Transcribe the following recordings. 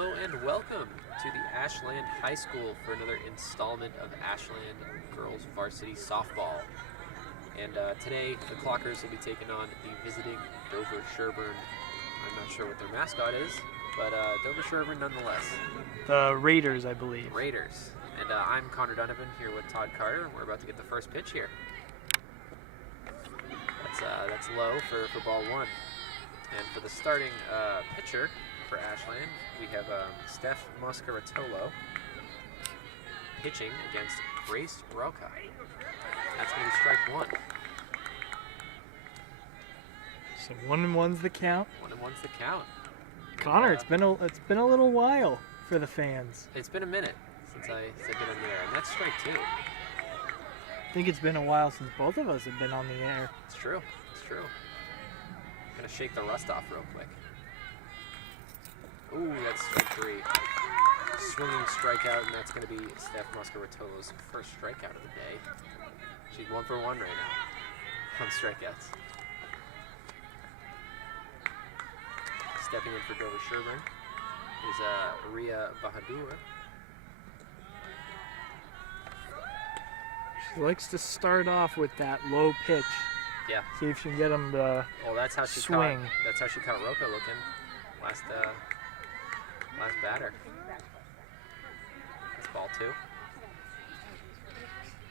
Hello and welcome to the Ashland High School for another installment of Ashland Girls Varsity Softball. And today the Clockers will be taking on the visiting Dover Sherburne. I'm not sure what their mascot is, but Dover Sherburne nonetheless. The Raiders, I believe. Raiders. And I'm Connor Donovan here with Todd Carter, and we're about to get the first pitch here. That's low for ball one. And for the starting pitcher for Ashland, we have Steph Moscaratolo pitching against Grace Roca. That's going to be strike one. So 1-1's the count. 1-1's the count. Connor, it's been a little while for the fans. It's been a minute since I've been on the air, and that's strike two. I think it's been a while since both of us have been on the air. It's true. It's true. Gonna shake the rust off real quick. Ooh, that's strike three. Swinging strikeout, and that's gonna be Steph Moscaratolo's first strikeout of the day. She's 1 for 1 right now on strikeouts. Stepping in for Dover Sherburne is Ria Bahadur. She likes to start off with that low pitch. Yeah. See if she can get them to well, that's how she swing. That's how she caught Roca looking last batter. That's ball two.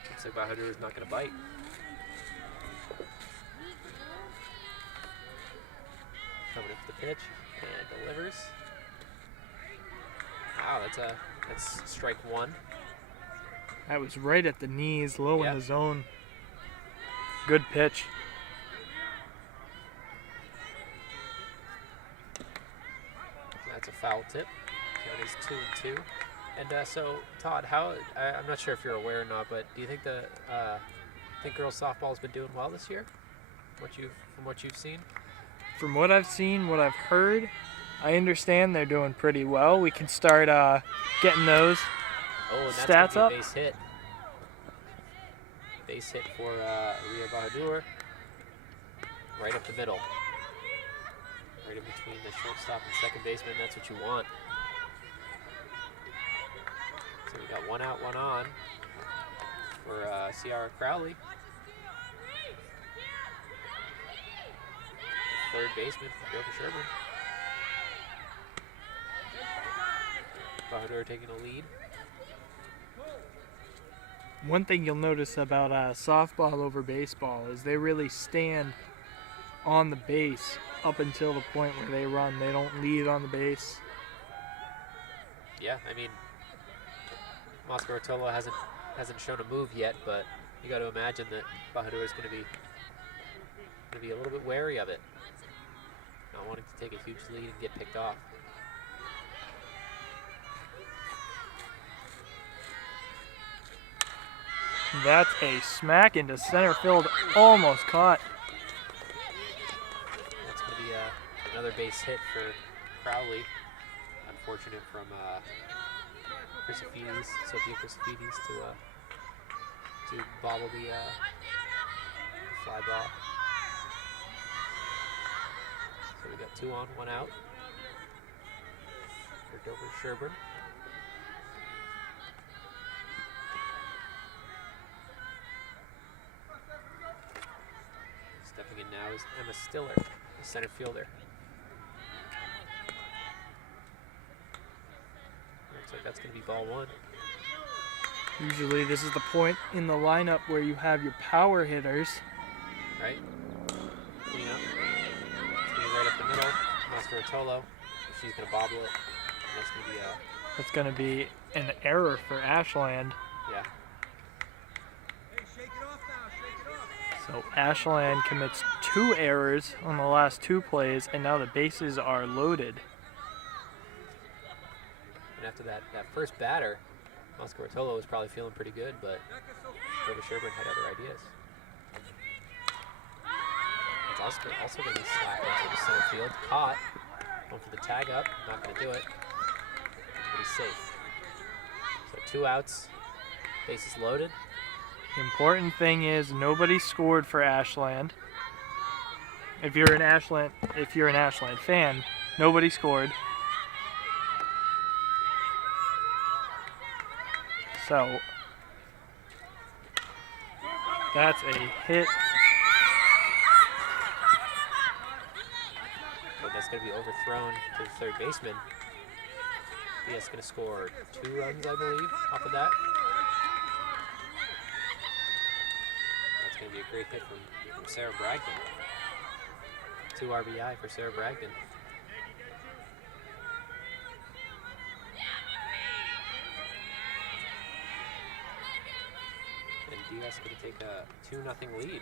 Looks like Bahadur is not going to bite. Coming up the pitch and delivers. Wow, that's strike one. That was right at the knees, low in the zone. Good pitch. That's a foul tip. Count is 2-2. And so, Todd, I'm not sure if you're aware or not, but do you think think girls softball has been doing well this year? From what you've seen? From what I've seen, what I've heard, I understand they're doing pretty well. We can start getting those stats up. Base hit. Base hit for Ria Bahadur. Right up the middle. Right in between the shortstop and second baseman. That's what you want. So we got 1 out, 1 on for Ciara Crowley. Third baseman for Dover Sherburne. Bahadur taking a lead. One thing you'll notice about softball over baseball is they really stand on the base up until the point where they run. They don't lead on the base. Yeah, I mean, Moscaratolo hasn't shown a move yet, but you got to imagine that Bahadur is going to be a little bit wary of it, not wanting to take a huge lead and get picked off. That's a smack into center field, almost caught. That's going to be another base hit for Crowley. Unfortunate from Sophia Chrysophides to bobble the fly ball. So we got 2 on, 1 out for Dover Sherburne. Stepping in now is Emma Stiller, the center fielder. Looks like that's going to be ball one. Usually this is the point in the lineup where you have your power hitters. Right. Clean up. It's going to be right up the middle. Moscaratolo. She's going to bobble it. And that's going to be an error for Ashland. Yeah. So Ashland commits 2 errors on the last 2 plays, and now the bases are loaded. And after that first batter, Moscaratolo was probably feeling pretty good, but Dover Sherburne had other ideas. It's also going to be slapped into the center field. Caught. Going for the tag up. Not going to do it. But he's safe. So 2 outs. Bases loaded. The important thing is nobody scored for Ashland. If you're an Ashland fan, nobody scored. So that's a hit. But that's going to be overthrown to the third baseman. He is going to score 2 runs, I believe, off of that. That's going to be a great hit from Sarah Bragdon. 2 RBI for Sarah Bragdon. And DS going to take a 2-0 lead.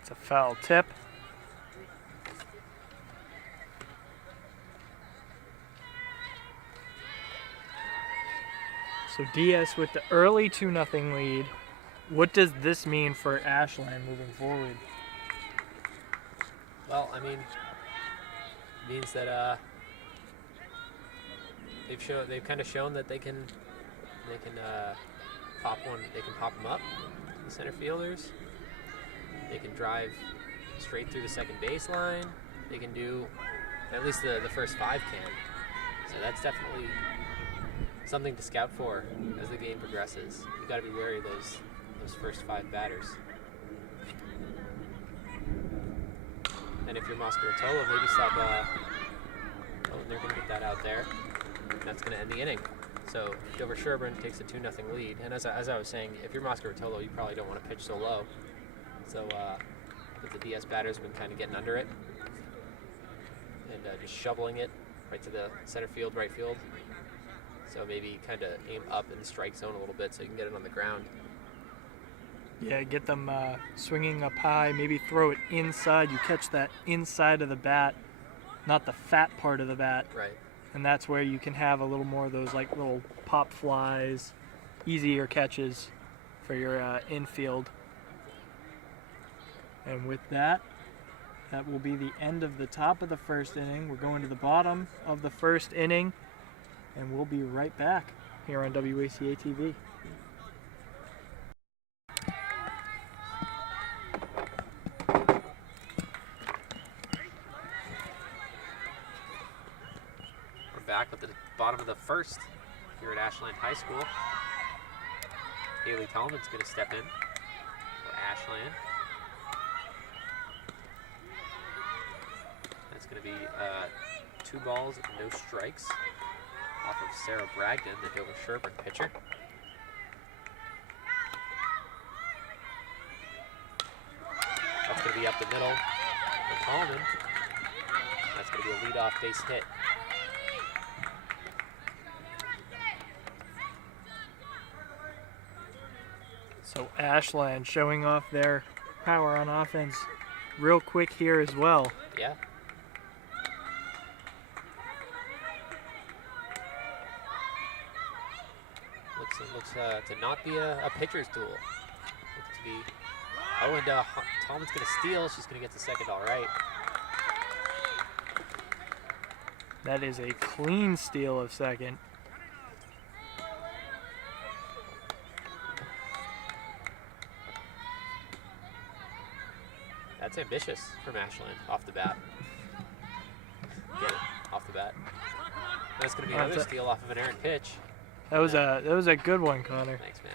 It's a foul tip. So DS with the early 2-0 lead. What does this mean for Ashland moving forward? Well, I mean, it means that they've kind of shown that they can pop them up, the center fielders. They can drive straight through the second baseline. They can do, at least the first 5 can. So that's definitely something to scout for as the game progresses. You got to be wary of those first 5 batters. And if you're Moscaratolo, maybe stop. Oh, they're going to get that out there. That's going to end the inning. So Dover Sherburne takes a 2-0 lead. And as I was saying, if you're Moscaratolo, you probably don't want to pitch so low. So but the DS batters have been kind of getting under it and just shoveling it right to the center field, right field. So maybe kind of aim up in the strike zone a little bit so you can get it on the ground. Yeah, get them swinging up high, maybe throw it inside. You catch that inside of the bat, not the fat part of the bat. Right. And that's where you can have a little more of those like little pop flies, easier catches for your infield. And with that, that will be the end of the top of the first inning. We're going to the bottom of the first inning, and we'll be right back here on WACA-TV. We're back at the bottom of the first here at Ashland High School. Haley Tallman's going to step in for Ashland. That's going to be 2 balls, no strikes off of Sarah Bragdon, the Dover Sherburne pitcher. That's going to be up the middle for Tallman. That's going to be a leadoff base hit. So Ashland showing off their power on offense real quick here as well. Yeah. Looks to not be a pitcher's duel. Looks to be. Oh, and Tallman's going to steal. She's going to get to second, all right. That is a clean steal of second. That's ambitious from Ashland off the bat. Get it off the bat. That's going to be another steal off of an errant pitch. That was a good one, Connor. Thanks, man.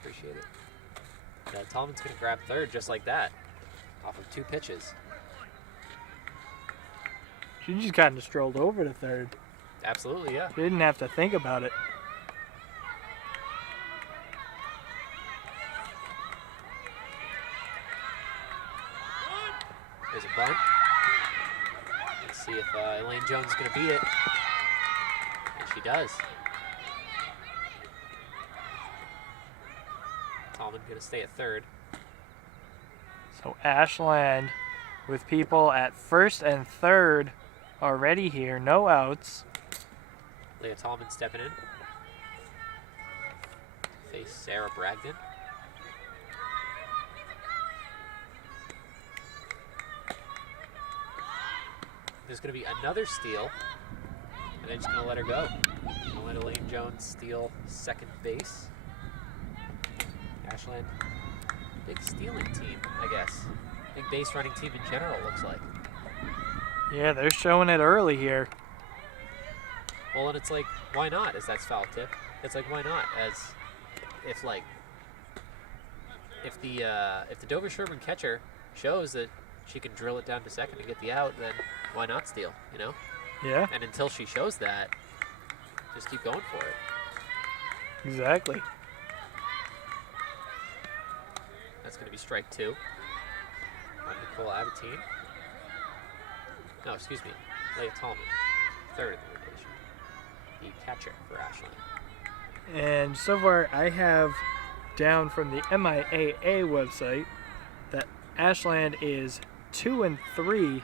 Appreciate it. Tallman's going to grab third just like that, off of 2 pitches. She just kind of strolled over to third. Absolutely, yeah. She didn't have to think about it. There's a bunt. Let's see if Elaine Jones is going to beat it. And she does. Tallman going to stay at third. So Ashland with people at first and third already here, no outs. Leah Tallman stepping in. Face Sarah Bragdon. There's going to be another steal, and they're just going to let her go. Going to let Elaine Jones steal second base. Ashland, big stealing team, I guess. Big base running team in general, looks like. Yeah, they're showing it early here. Well, and it's like, why not? As that's foul tip. It's like, why not? As if the Dover Sherburne catcher shows that she can drill it down to second and get the out, then why not steal? You know? Yeah. And until she shows that, just keep going for it. Exactly. That's going to be strike 2 on Nicole Abatine. No, excuse me, Leah Tallman, third in the rotation. The catcher for Ashland. And so far, I have down from the MIAA website that Ashland is 2-3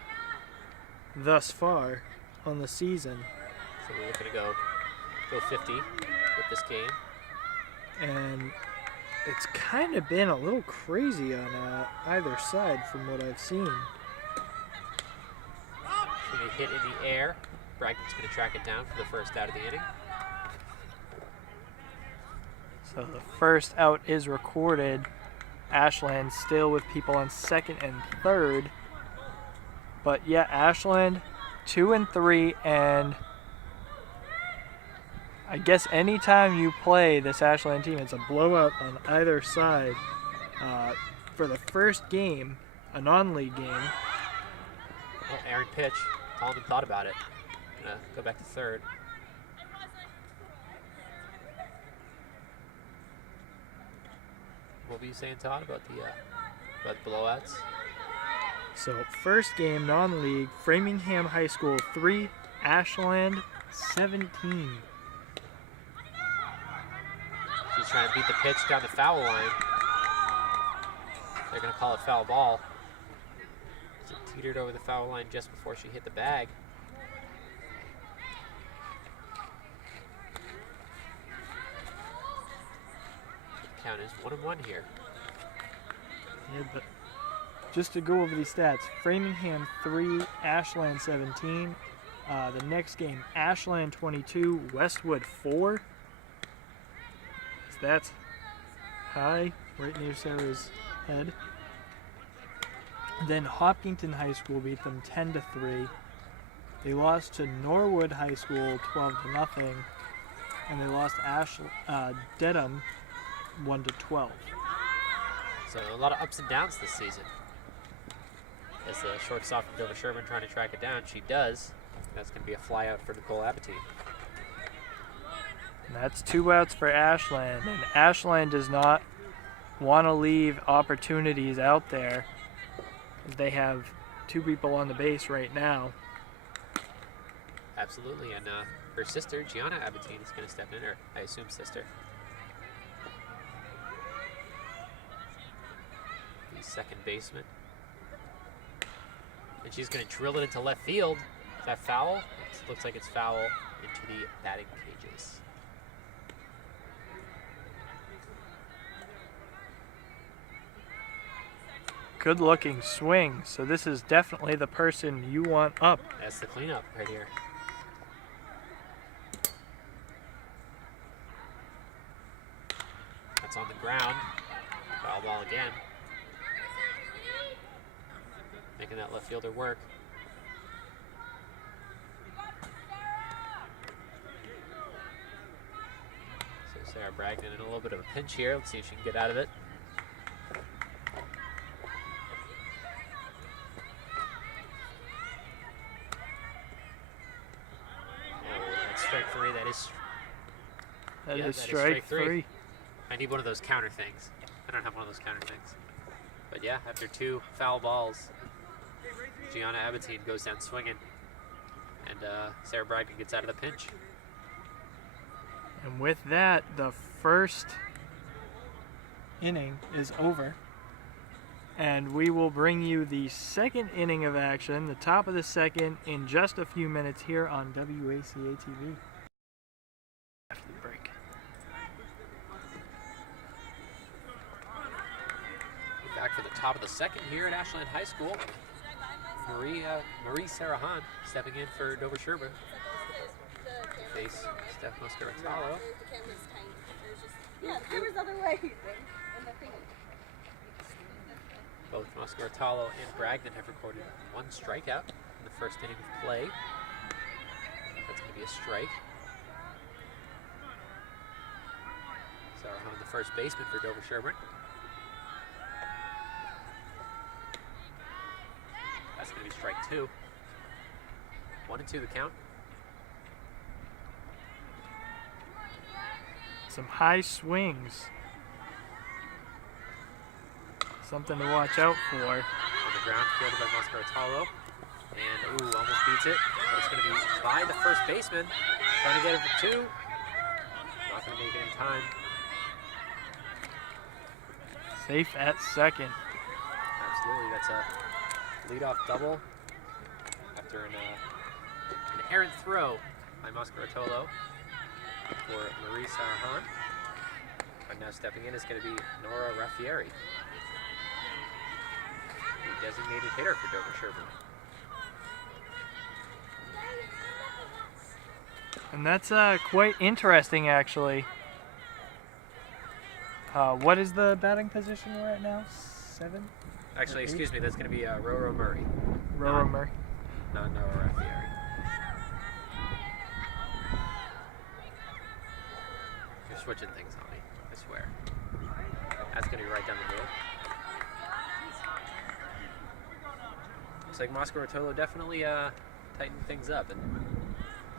thus far on the season. So we're looking to go 50 with this game. And it's kind of been a little crazy on either side from what I've seen. Going to hit in the air. Bragdon's going to track it down for the first out of the inning. So the first out is recorded. Ashland still with people on second and third. But yeah, Ashland 2-3, and I guess anytime you play this Ashland team, it's a blowout on either side. For the first game, a non-league game. Well, Aaron pitch. Tallman thought about it. Gonna go back to third. What were you saying, Todd, about the blowouts? So first game, non-league, Framingham High School 3, Ashland 17. She's trying to beat the pitch down the foul line. They're going to call it foul ball. She teetered over the foul line just before she hit the bag. The count is 1-1 here. Yeah, but just to go over these stats, Framingham 3, Ashland 17. The next game, Ashland 22, Westwood 4. That's high, right near Sarah's head. Then Hopkinton High School beat them 10-3. They lost to Norwood High School 12-0, and they lost to Dedham 1-12. So a lot of ups and downs this season. As the shortstop from Dover Sherburne trying to track it down, she does. That's going to be a fly out for Nicole Abatine. That's 2 outs for Ashland, and Ashland does not want to leave opportunities out there. They have 2 people on the base right now. Absolutely, and her sister, Gianna Abatine, is going to step in, or I assume sister. The second baseman. And she's going to drill it into left field. Is that foul? It looks like it's foul into the batting cages. Good looking swing, so this is definitely the person you want up. That's the cleanup right here. That's on the ground. Foul ball again. Making that left fielder work. So Sarah Bragdon in a little bit of a pinch here. Let's see if she can get out of it. Strike 3, That yeah, is that strike 3. I need one of those counter things. I don't have one of those counter things. But yeah, after 2 foul balls, Gianna Abatine goes down swinging, and Sarah Bragdon gets out of the pinch. And with that, the first inning is over. And we will bring you the second inning of action, the top of the second, in just a few minutes here on WACA-TV. After the break. We're back for the top of the second here at Ashland High School. Marie Sarahan stepping in for Dover Sherburne. Face Steph Muscaratalo. Yeah, the camera's the other way. Both Muscaratalo and Bragdon have recorded 1 strikeout in the first inning of play. That's going to be a strike. first baseman for Dover Sherburne. That's going to be strike 2. 1-2 the count. Some high swings. Something to watch out for. On the ground, fielded by Mascaratolo. And, ooh, almost beats it. But it's going to be by the first baseman. Trying to get it for 2. Not going to make it in time. Safe at second. Absolutely, that's a leadoff double after an errant throw by Mascaratolo for Marie Sarahan. And now stepping in is going to be Nora Raffieri, the designated hitter for Dover Sherburne. And that's quite interesting, actually. What is the batting position we're at now? 7? Actually, excuse me, that's going to be Roro Murray. Roro Murray. Not Nora Raffieri. You're switching things on me, I swear. That's going to be right down the middle. Looks like Mascaratolo definitely tightened things up and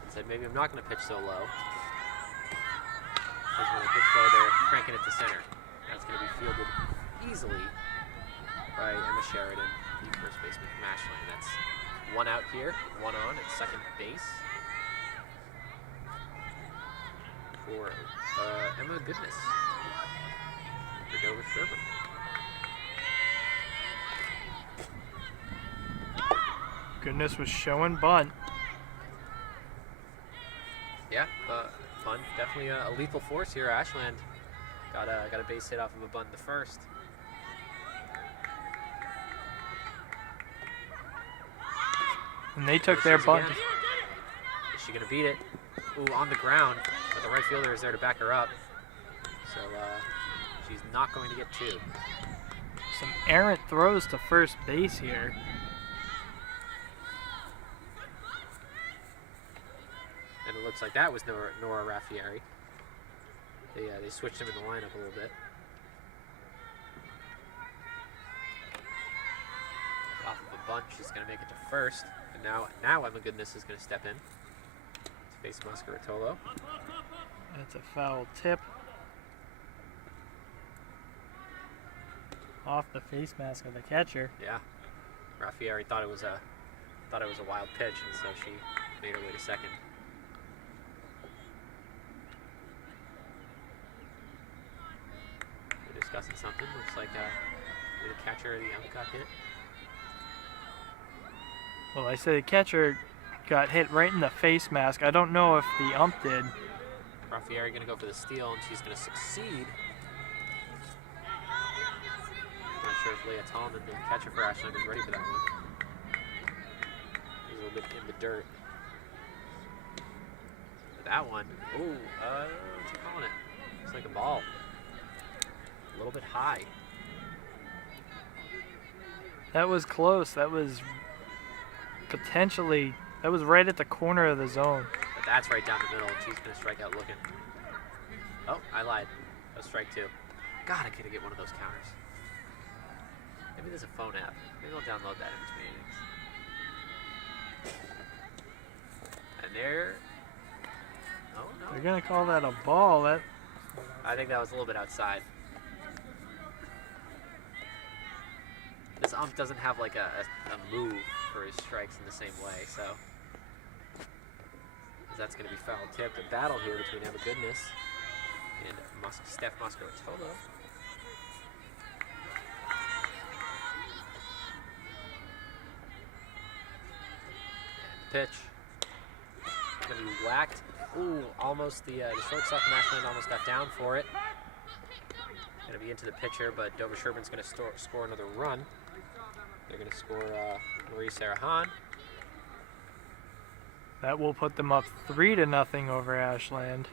said maybe I'm not going to pitch so low. Because when I pitch low, they're cranking it to center. That's going to be fielded easily by Emma Sheridan, the first baseman from Ashland. That's 1 out here, 1 on at second base for Emma Goodness for Dover Sherburne. Goodness was showing bunt. Yeah, fun. Definitely a lethal force here. Ashland got a base hit off of a bunt in the first. And they took their bunt. Again. Is she going to beat it? Ooh, on the ground, but the right fielder is there to back her up. So she's not going to get 2. Some errant throws to first base here. And it looks like that was Nora Raffieri. They switched him in the lineup a little bit. Off of a bunt, she's going to make it to first. And now Emma Goodness is going to step in to face Mascaratolo. That's a foul tip. Off the face mask of the catcher. Yeah, Raffieri thought it was a wild pitch, and so she made her way to second. They're discussing something. Looks like the catcher or the ump got hit. Well, I say the catcher got hit right in the face mask. I don't know if the ump did. Raffieri going to go for the steal, and she's going to succeed. I'm not sure if Leah Tallman, the catcher for Ashland, is ready for that one. He's a little bit in the dirt. But that one, ooh, what's he calling it? It's like a ball. A little bit high. That was close. That was potentially, that was right at the corner of the zone. But that's right down the middle, and she's going to strike out looking. Oh, I lied. That was strike 2. God, I could get one of those counters. Maybe there's a phone app. Maybe I'll download that in between innings. And there. Oh, no. They're going to call that a ball. I think that was a little bit outside. This ump doesn't have like a move for his strikes in the same way, so that's going to be foul tipped. A battle here between Emma Goodness and Steph Mascaratolo. And the pitch. Going to be whacked. Ooh, almost the shortstop from Ashland almost got down for it. Going to be into the pitcher, but Dover Sherburne's going to score another run. They're going to score Marie Sarahan. That will put them up 3-0 over Ashland.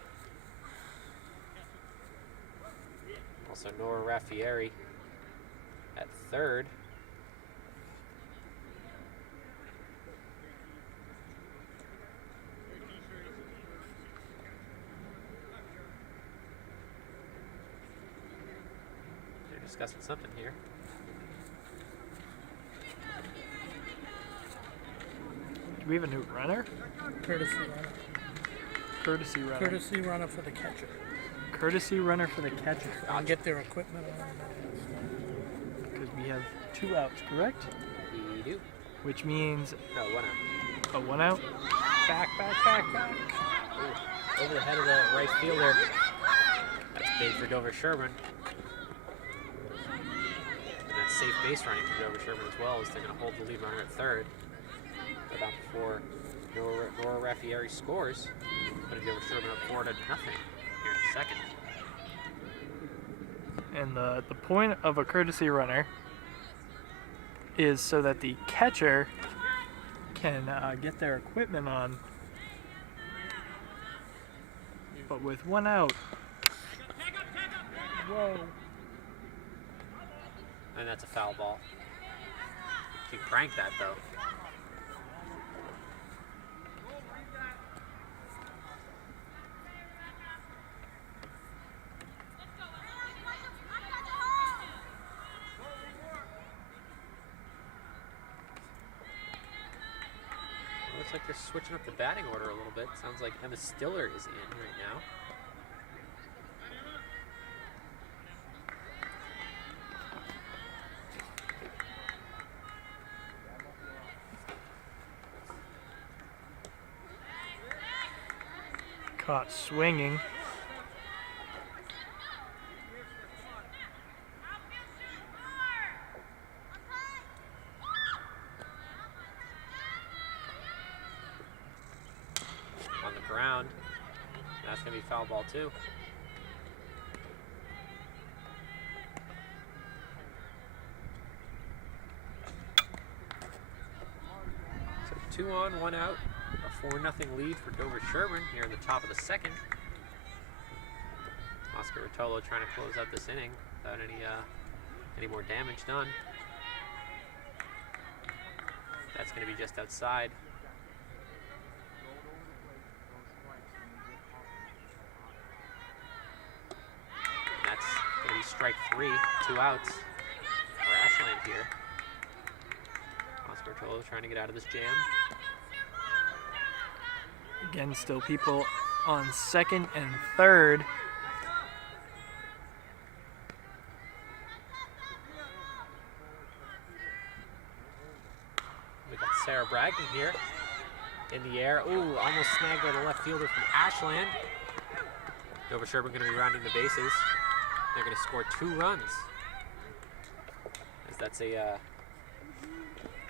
Also Nora Raffieri at third. discussing something here. Do we have a new runner? Courtesy runner. Courtesy runner. Courtesy runner for the catcher. Courtesy runner for the catcher. I'll get their equipment on. Because we have 2 outs, correct? We do. Which means No, 1 out. a 1 out. Back. Ooh, over the head of the right fielder. That's big for Dover Sherburne. And that's safe base running for Dover Sherburne as well, as they're going to hold the lead runner at third. About before Nora Raffieri scores, putting Dover Sherburne up 4-0 here in the second. And the point of a courtesy runner is so that the catcher can get their equipment on. But with 1 out. Whoa. And that's a foul ball. He cranked that though. Looks like they're switching up the batting order a little bit. Sounds like Emma Stiller is in right now. Caught swinging. On the ground. That's going to be foul ball too. So 2 on, 1 out. A 4-0 lead for Dover Sherburne here in the top of the second. Oscar Rotolo trying to close out this inning without any more damage done. That's going to be just outside. That's going to be strike 3, 2 outs for Ashland here. Oscar Rotolo trying to get out of this jam. Again, still people on second and third. We got Sarah Bragdon here in the air. Ooh, almost snagged by the left fielder from Ashland. Dover Sherburne going to be rounding the bases. They're going to score 2 runs. As that's a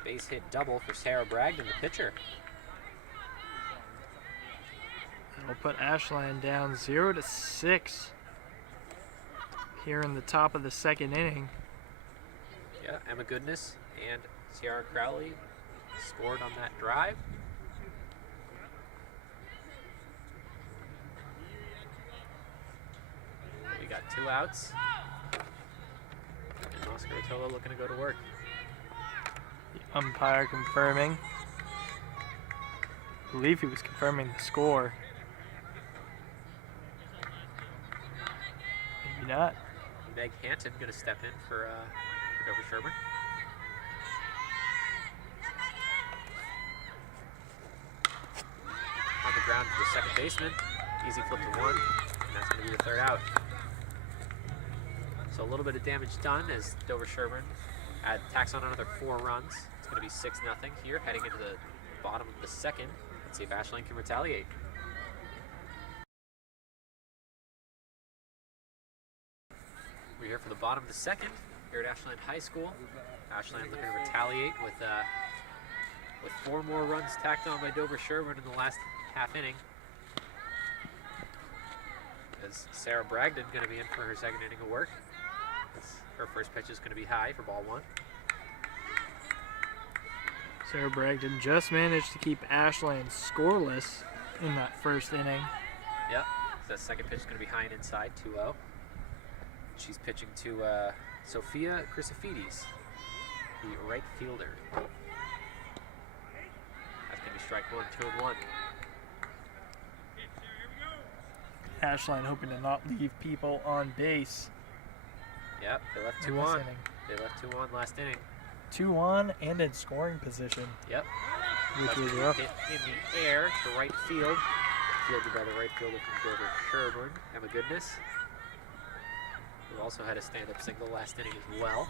base hit double for Sarah Bragdon, the pitcher. We'll put Ashland down 0-6 here in the top of the second inning. Yeah, Emma Goodness and Ciara Crowley scored on that drive. We got 2 outs. And Oscar Rotolo looking to go to work. The umpire confirming. I believe he was confirming the score. Maybe not. Meg Hanton going to step in for Dover Sherburne. On the ground for the second baseman. Easy flip to 1, and that's going to be the 3rd out. So a little bit of damage done as Dover Sherburne tacks on another 4 runs. It's going to be 6-0 here, heading into the bottom of the second. Let's see if Ashland can retaliate. We're here for the bottom of the second here at Ashland High School. Ashland looking to retaliate with 4 more runs tacked on by Dover Sherburne in the last half inning. As Sarah Bragdon going to be in for her second inning of work. Her first pitch is going to be high for ball 1. Sarah Bragdon just managed to keep Ashland scoreless in that first inning. Yep, that second pitch is going to be high and inside, 2-0. She's pitching to Sophia Chrysophides, the right fielder. That's going to be strike 1, 2-1. Ashland hoping to not leave people on base. Yep, they left in 2 this on. inning. They left 2 on last inning. 2 on and in scoring position, Yep. which That's was gonna be rough. hit in the air to right field. Fielded by the right fielder from Dover, Sherburne. Emma Goodness, who also had a stand-up single last inning as well.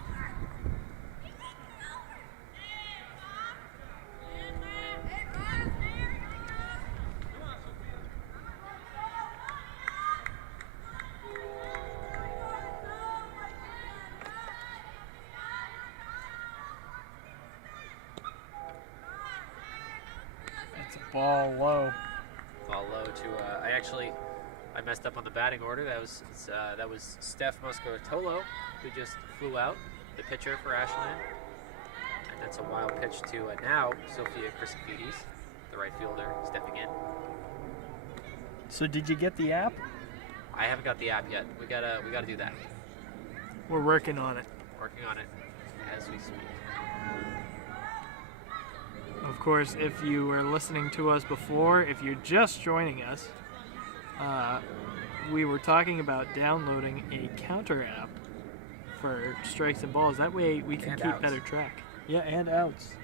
It's a ball low. Ball low to I messed up on the batting order. That was Steph Muscaritolo, who just flew out, the pitcher for Ashland. And that's a wild pitch to now Sophia Chrysofides, the right fielder, stepping in. So did you get the app? I haven't got the app yet. We gotta do that. We're working on it. Working on it as we speak. Of course, if you were listening to us before, if you're just joining us, we were talking about downloading a counter app for strikes and balls. That way we can And keep outs. better track. Yeah, and outs.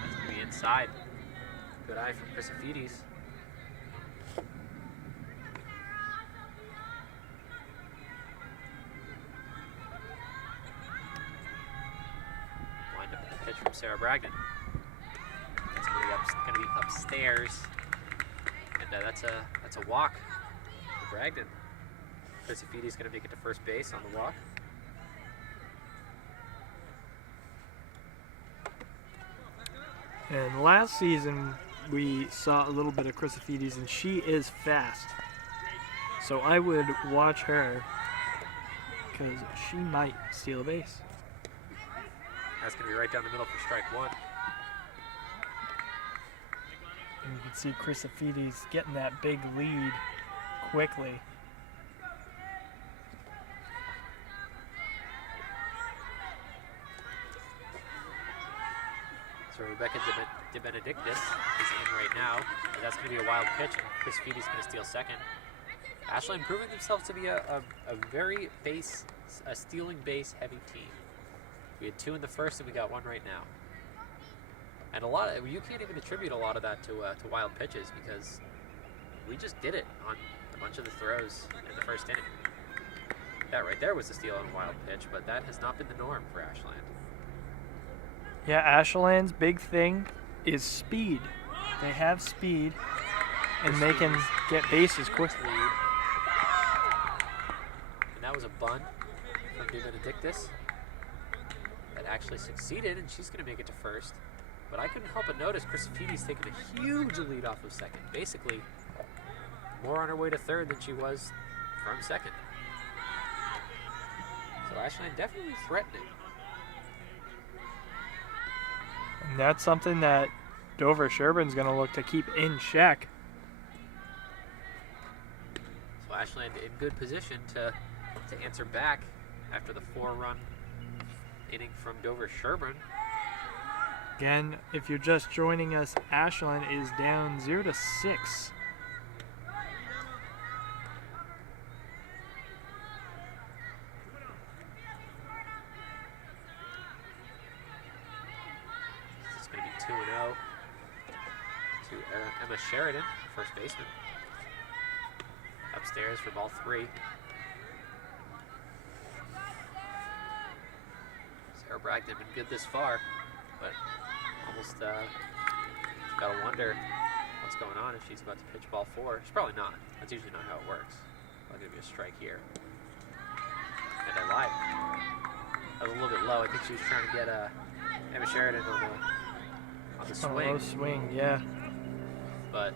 That's gonna be inside. Good eye from Chrysofides. Wind up the pitch from Sarah Bragdon. That's gonna be upstairs, and that's a walk for Bragdon. Chrysofides gonna make it to first base on the walk. And last season we saw a little bit of Chrysofides, and she is fast. So I would watch her because she might steal a base. That's gonna be right down the middle for strike 1. And you can see Chrysofides getting that big lead quickly. So Rebecca De Benedictis is in right now. And that's going to be a wild pitch, and Chrysofides is going to steal second. Ashland proving themselves to be a very stealing base heavy team. We had 2 in the first, and we got 1 right now. And you can't even attribute a lot of that to wild pitches, because we just did it on a bunch of the throws in the first inning. That right there was a steal on a wild pitch, but that has not been the norm for Ashland. Yeah, Ashland's big thing is speed. They have speed, and they can get bases quickly. And that was a bunt from De Benedictis that actually succeeded, and she's going to make it to first. But I couldn't help but notice Chrysofides taking a huge lead off of second. Basically, more on her way to third than she was from second. So Ashland definitely threatening. And that's something that Dover Sherburne's going to look to keep in check. So Ashland in good position to answer back after the 4-run inning from Dover Sherburne. Again, if you're just joining us, Ashland is down 0-6. It's going to be 2-0 to Emma Sheridan, first baseman. Upstairs for ball 3. Sarah Bragdon been good this far, but almost gotta wonder what's going on if she's about to pitch ball 4. She's probably not. That's usually not how it works. Probably gonna be a strike here. And I lied. That was a little bit low. I think she was trying to get Emma Sheridan on the swing. Low swing, yeah. But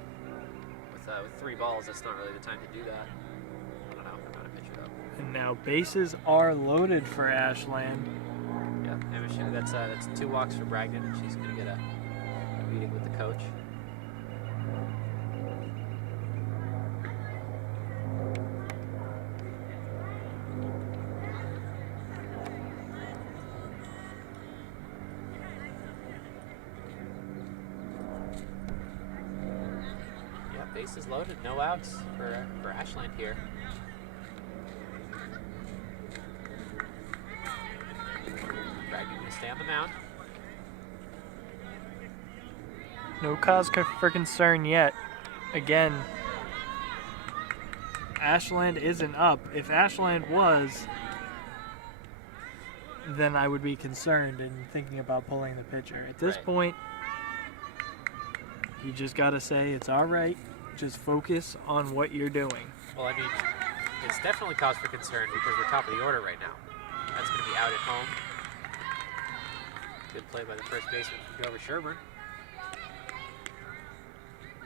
with 3 balls, that's not really the time to do that. I don't know. I'm gonna pitch it up. And now bases are loaded for Ashland. Yeah, Emma Sheridan. That's 2 walks for Bragdon, and she's gonna get a meeting with the coach. Bases loaded, no outs for Ashland here. Bragg going to stay on the mound. No cause for concern yet. Again, Ashland isn't up. If Ashland was, then I would be concerned and thinking about pulling the pitcher. At this point, you just got to say it's all right. Just focus on what you're doing. Well, I mean, it's definitely cause for concern because we're top of the order right now. That's going to be out at home. Good play by the first baseman from Dover Sherburne.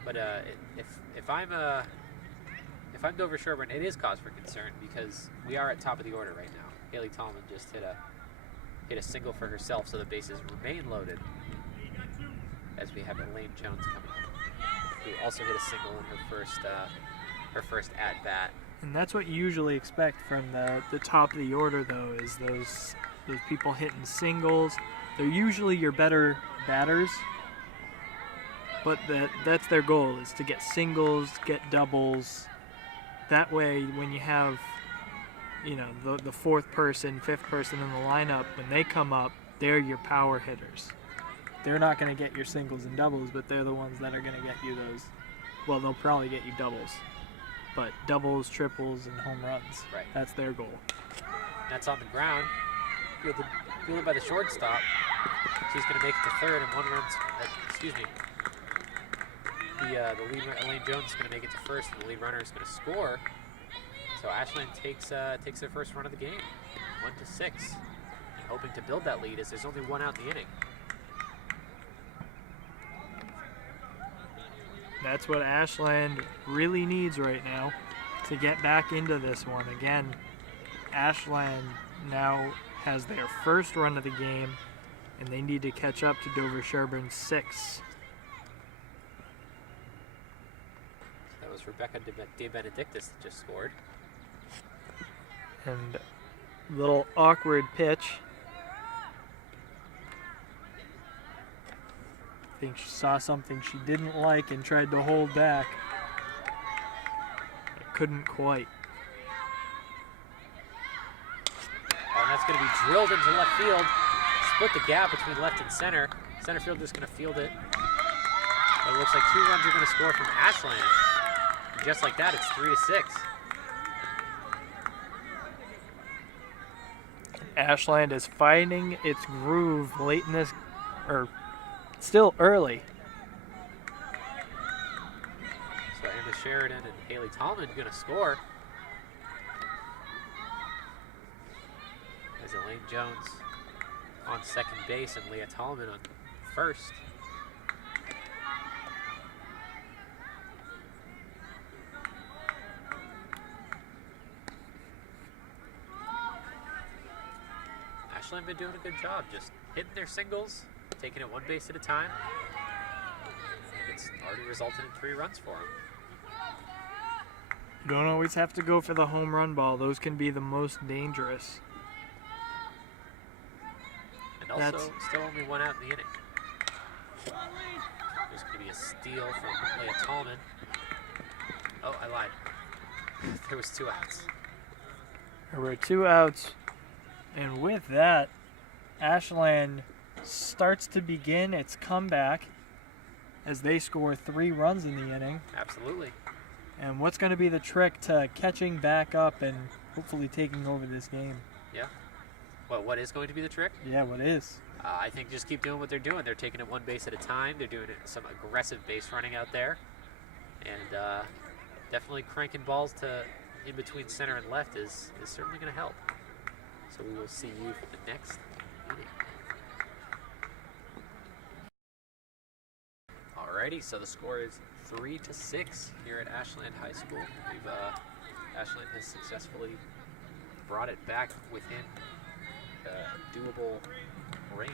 But if I'm Dover Sherburne, it is cause for concern because we are at top of the order right now. Haley Tallman just hit a single for herself, so the bases remain loaded. As we have Elaine Jones coming in, who also hit a single in her first at bat. And that's what you usually expect from the top of the order, though, is those people hitting singles. They're usually your better batters, but that's their goal, is to get singles, get doubles. That way, when you have, the fourth person, fifth person in the lineup, when they come up, they're your power hitters. They're not going to get your singles and doubles, but they're the ones that are going to get you those. Well, they'll probably get you doubles, but doubles, triples, and home runs. Right. That's their goal. That's on the ground. Fielded by the shortstop. She's going to make it to third, and one run's. The lead, Elaine Jones, is going to make it to first, and the lead runner is going to score. So Ashland takes their first run of the game, 1-6, and hoping to build that lead as there's only one out in the inning. That's what Ashland really needs right now to get back into this one. Again, Ashland now has their first run of the game, and they need to catch up to Dover Sherburne's 6. That was Rebecca De Benedictis that just scored. And little awkward pitch. I think she saw something she didn't like and tried to hold back. It couldn't quite. Oh, and that's going to be drilled into left field. Split the gap between left and center. Center field just going to field it. But it looks like 2 runs are going to score from Ashland. And just like that, it's 3-6. Ashland is finding its groove late in this, or still early. So Emma Sheridan and Haley Tallman going to score. As Elaine Jones on second base and Leah Tallman on first. Ashland been doing a good job just hitting their singles, taking it one base at a time. It's already resulted in 3 runs for them. You don't always have to go for the home run ball. Those can be the most dangerous. And also, still only 1 out in the inning. There's going to be a steal from Leah Tallman. Oh, I lied. There was 2 outs. There were 2 outs. And with that, Ashland starts to begin its comeback as they score 3 runs in the inning. Absolutely. And what's going to be the trick to catching back up and hopefully taking over this game? Yeah. Well, what is going to be the trick? Yeah, what is? I think just keep doing what they're doing. They're taking it 1 base at a time. They're doing some aggressive base running out there. And definitely cranking balls to in between center and left is certainly going to help. So we will see you for the next inning. Alrighty, so the score is 3-6 here at Ashland High School. Ashland has successfully brought it back within doable range.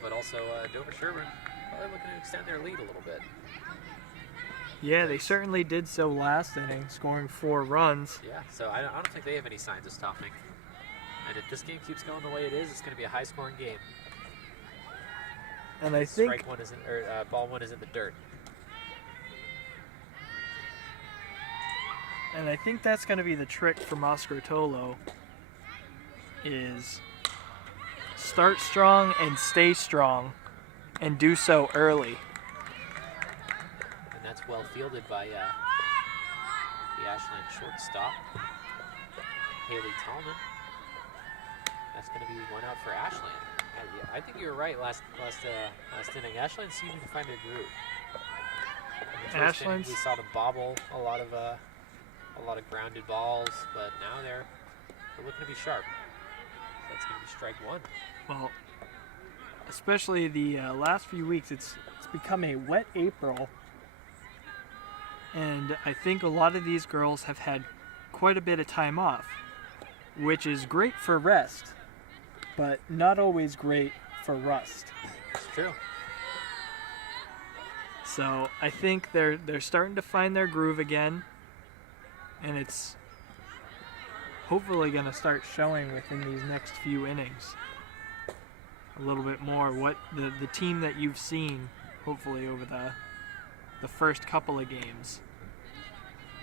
But also Dover Sherburne probably looking to extend their lead a little bit. Yeah, they certainly did so last inning, scoring 4 runs. Yeah, so I don't think they have any signs of stopping. And if this game keeps going the way it is, it's going to be a high-scoring game. And I think strike one is in, or ball one is in the dirt. And I think that's going to be the trick for Moscratolo, is start strong and stay strong and do so early. And that's well fielded by the Ashland shortstop, Haley Tallman. That's going to be one out for Ashland. Yeah, I think you were right last inning. Ashland seemed to find their groove. In the first inning, we saw them bobble a lot of grounded balls, but now they're looking to be sharp. So that's going to be strike one. Well, especially the last few weeks, it's become a wet April, and I think a lot of these girls have had quite a bit of time off, which is great for rest, but not always great for rust. It's true. So I think they're starting to find their groove again, and it's hopefully going to start showing within these next few innings a little bit more what the team that you've seen hopefully over the first couple of games.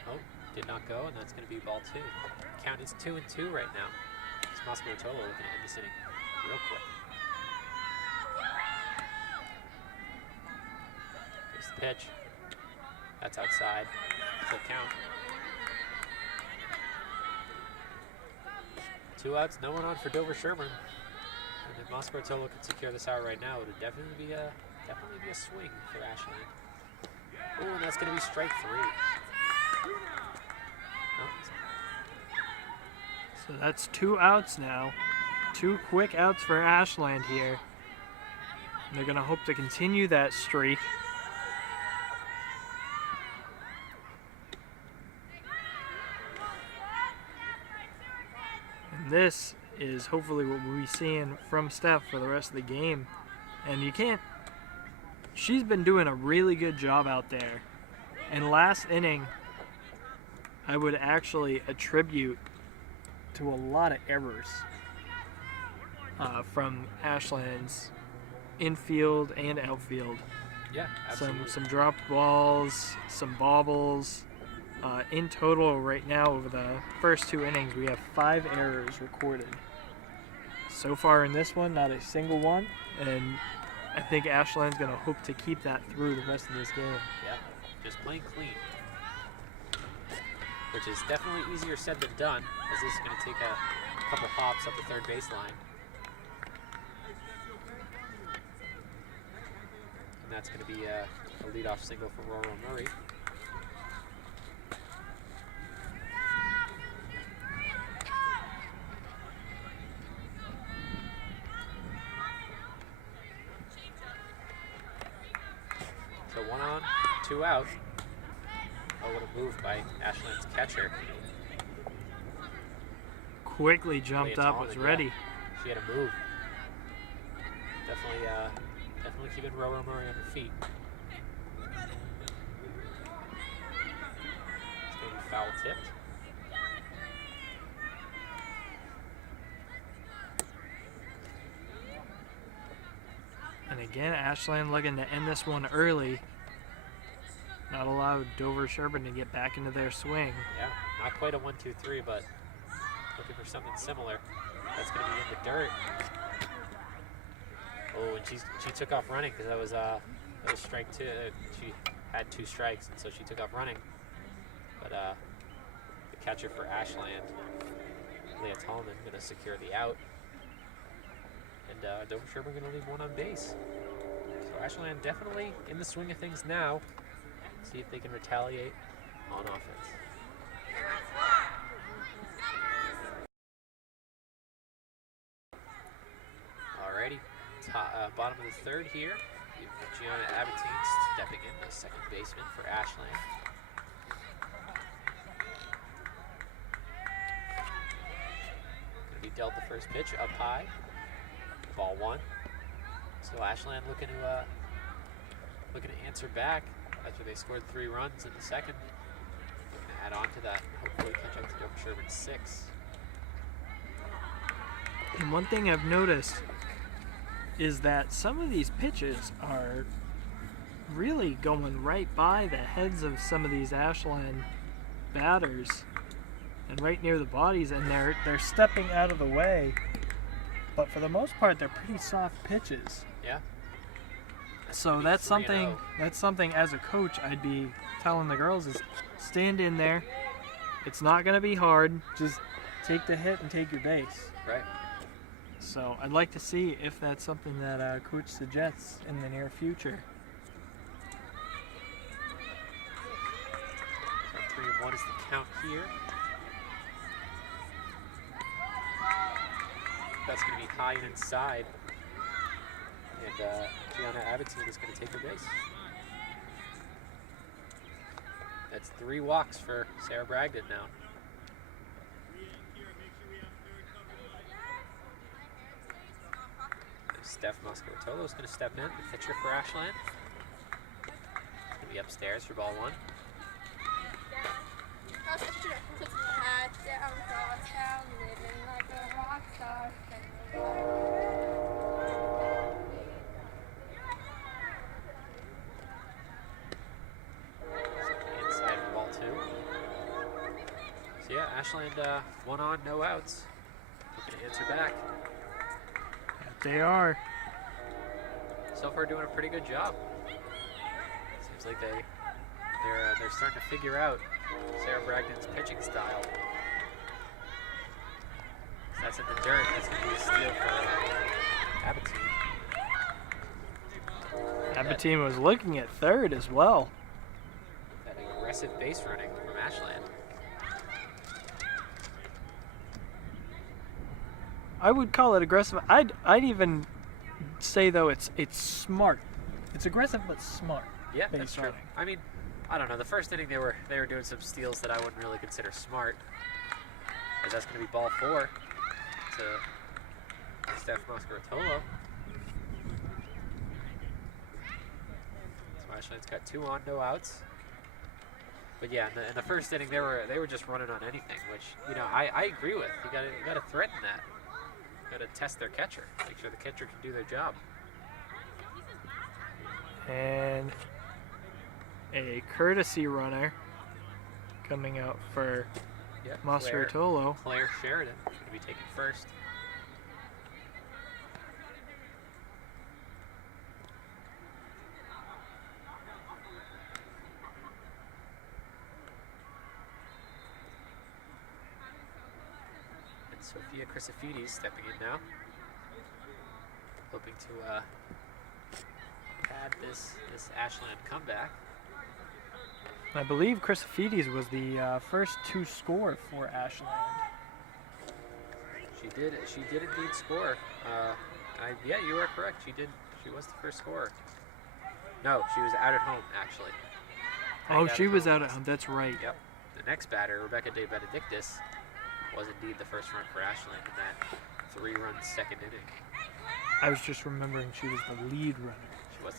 Oh, did not go, and that's going to be ball two. Count is 2-2 right now. It's Moscratolo looking to end this inning real quick. Here's the pitch. That's outside. Full count. 2 outs, no one on for Dover Sherburne. And if Moscratolo could secure this out right now, it would definitely be a swing for Ashland. Oh, and that's going to be strike three. So that's 2 outs now. 2 quick outs for Ashland here. And they're going to hope to continue that streak. And this is hopefully what we'll be seeing from Steph for the rest of the game. And you can't... She's been doing a really good job out there. And last inning, I would actually attribute to a lot of errors from Ashland's infield and outfield. Yeah, absolutely. Some dropped balls, some bobbles. In total, right now, over the first 2 innings, we have 5 errors recorded. So far in this one, not a single one, and I think Ashland's going to hope to keep that through the rest of this game. Yeah, just playing clean. Which is definitely easier said than done, as this is going to take a couple hops up the third baseline. And that's going to be a leadoff single for Roro Murray. So 1 on, 2 out. Oh, what a move by Ashland's catcher. Quickly jumped up, was ready. Yeah. She had a move. Definitely keeping Roro Murray on her feet. It's going to be foul tipped. And again, Ashland looking to end this one early. Not allow Dover Sherburne to get back into their swing. Yeah, not quite a 1-2-3, but looking for something similar. That's going to be in the dirt. Oh, and she took off running because that was strike 2. She had 2 strikes, and so she took off running. But the catcher for Ashland, Leah Tallman, going to secure the out. And Dover Sherburne going to leave 1 on base. So Ashland definitely in the swing of things now. See if they can retaliate on offense. Alrighty, bottom of the third here. You've got Gianna Abatine stepping in as second baseman for Ashland. Going to be dealt the first pitch up high. Ball 1. So Ashland looking to answer back after they scored 3 runs in the second. Looking to add on to that and hopefully catch up to Dover Sherburne's 6. And one thing I've noticed is that some of these pitches are really going right by the heads of some of these Ashland batters and right near the bodies, and they're stepping out of the way. But for the most part, they're pretty soft pitches. Yeah. So that's something as a coach I'd be telling the girls is stand in there. It's not going to be hard. Just take the hit and take your base. Right. So I'd like to see if that's something that coach suggests in the near future. 3-1 is the count here. That's going to be high and inside. And Gianna Abatine is going to take her base. That's 3 walks for Sarah Bragdon now. Steph Moscaritolo is going to step in, the pitcher for Ashland. Going to be upstairs for ball 1. Inside for ball 2. So yeah, Ashland 1 on, no outs. Looking to answer back. They are. So far doing a pretty good job. Seems like they're starting to figure out Sarah Bragdon's pitching style. So that's in the dirt. That's going to be a steal for Abatine. Abatine was looking at third as well. That aggressive base running from Ashland. I would call it aggressive. I'd even say though it's smart. It's aggressive but smart. Yeah, that's base true. running. I mean, I don't know. The first inning they were doing some steals that I wouldn't really consider smart. But that's going to be ball 4 to Steph Moscaritolo. So Ashland's got 2 on, no outs. But yeah, in the first inning they were just running on anything, which I agree with. You got to threaten that. Got to test their catcher, make sure the catcher can do their job. And a courtesy runner coming out for Moscaritolo. Claire Sheridan going to be taken first. Sophia Chrysofides stepping in now, hoping to pad this Ashland comeback. I believe Chrysofides was the first to score for Ashland. She did indeed score. Yeah, you are correct. She was the first scorer. No, she was out at home actually. Oh, she was out at home. That's right. Yep. The next batter, Rebecca De Benedictis, was indeed the first run for Ashland in that 3-run second inning. I was just remembering she was the lead runner. She was.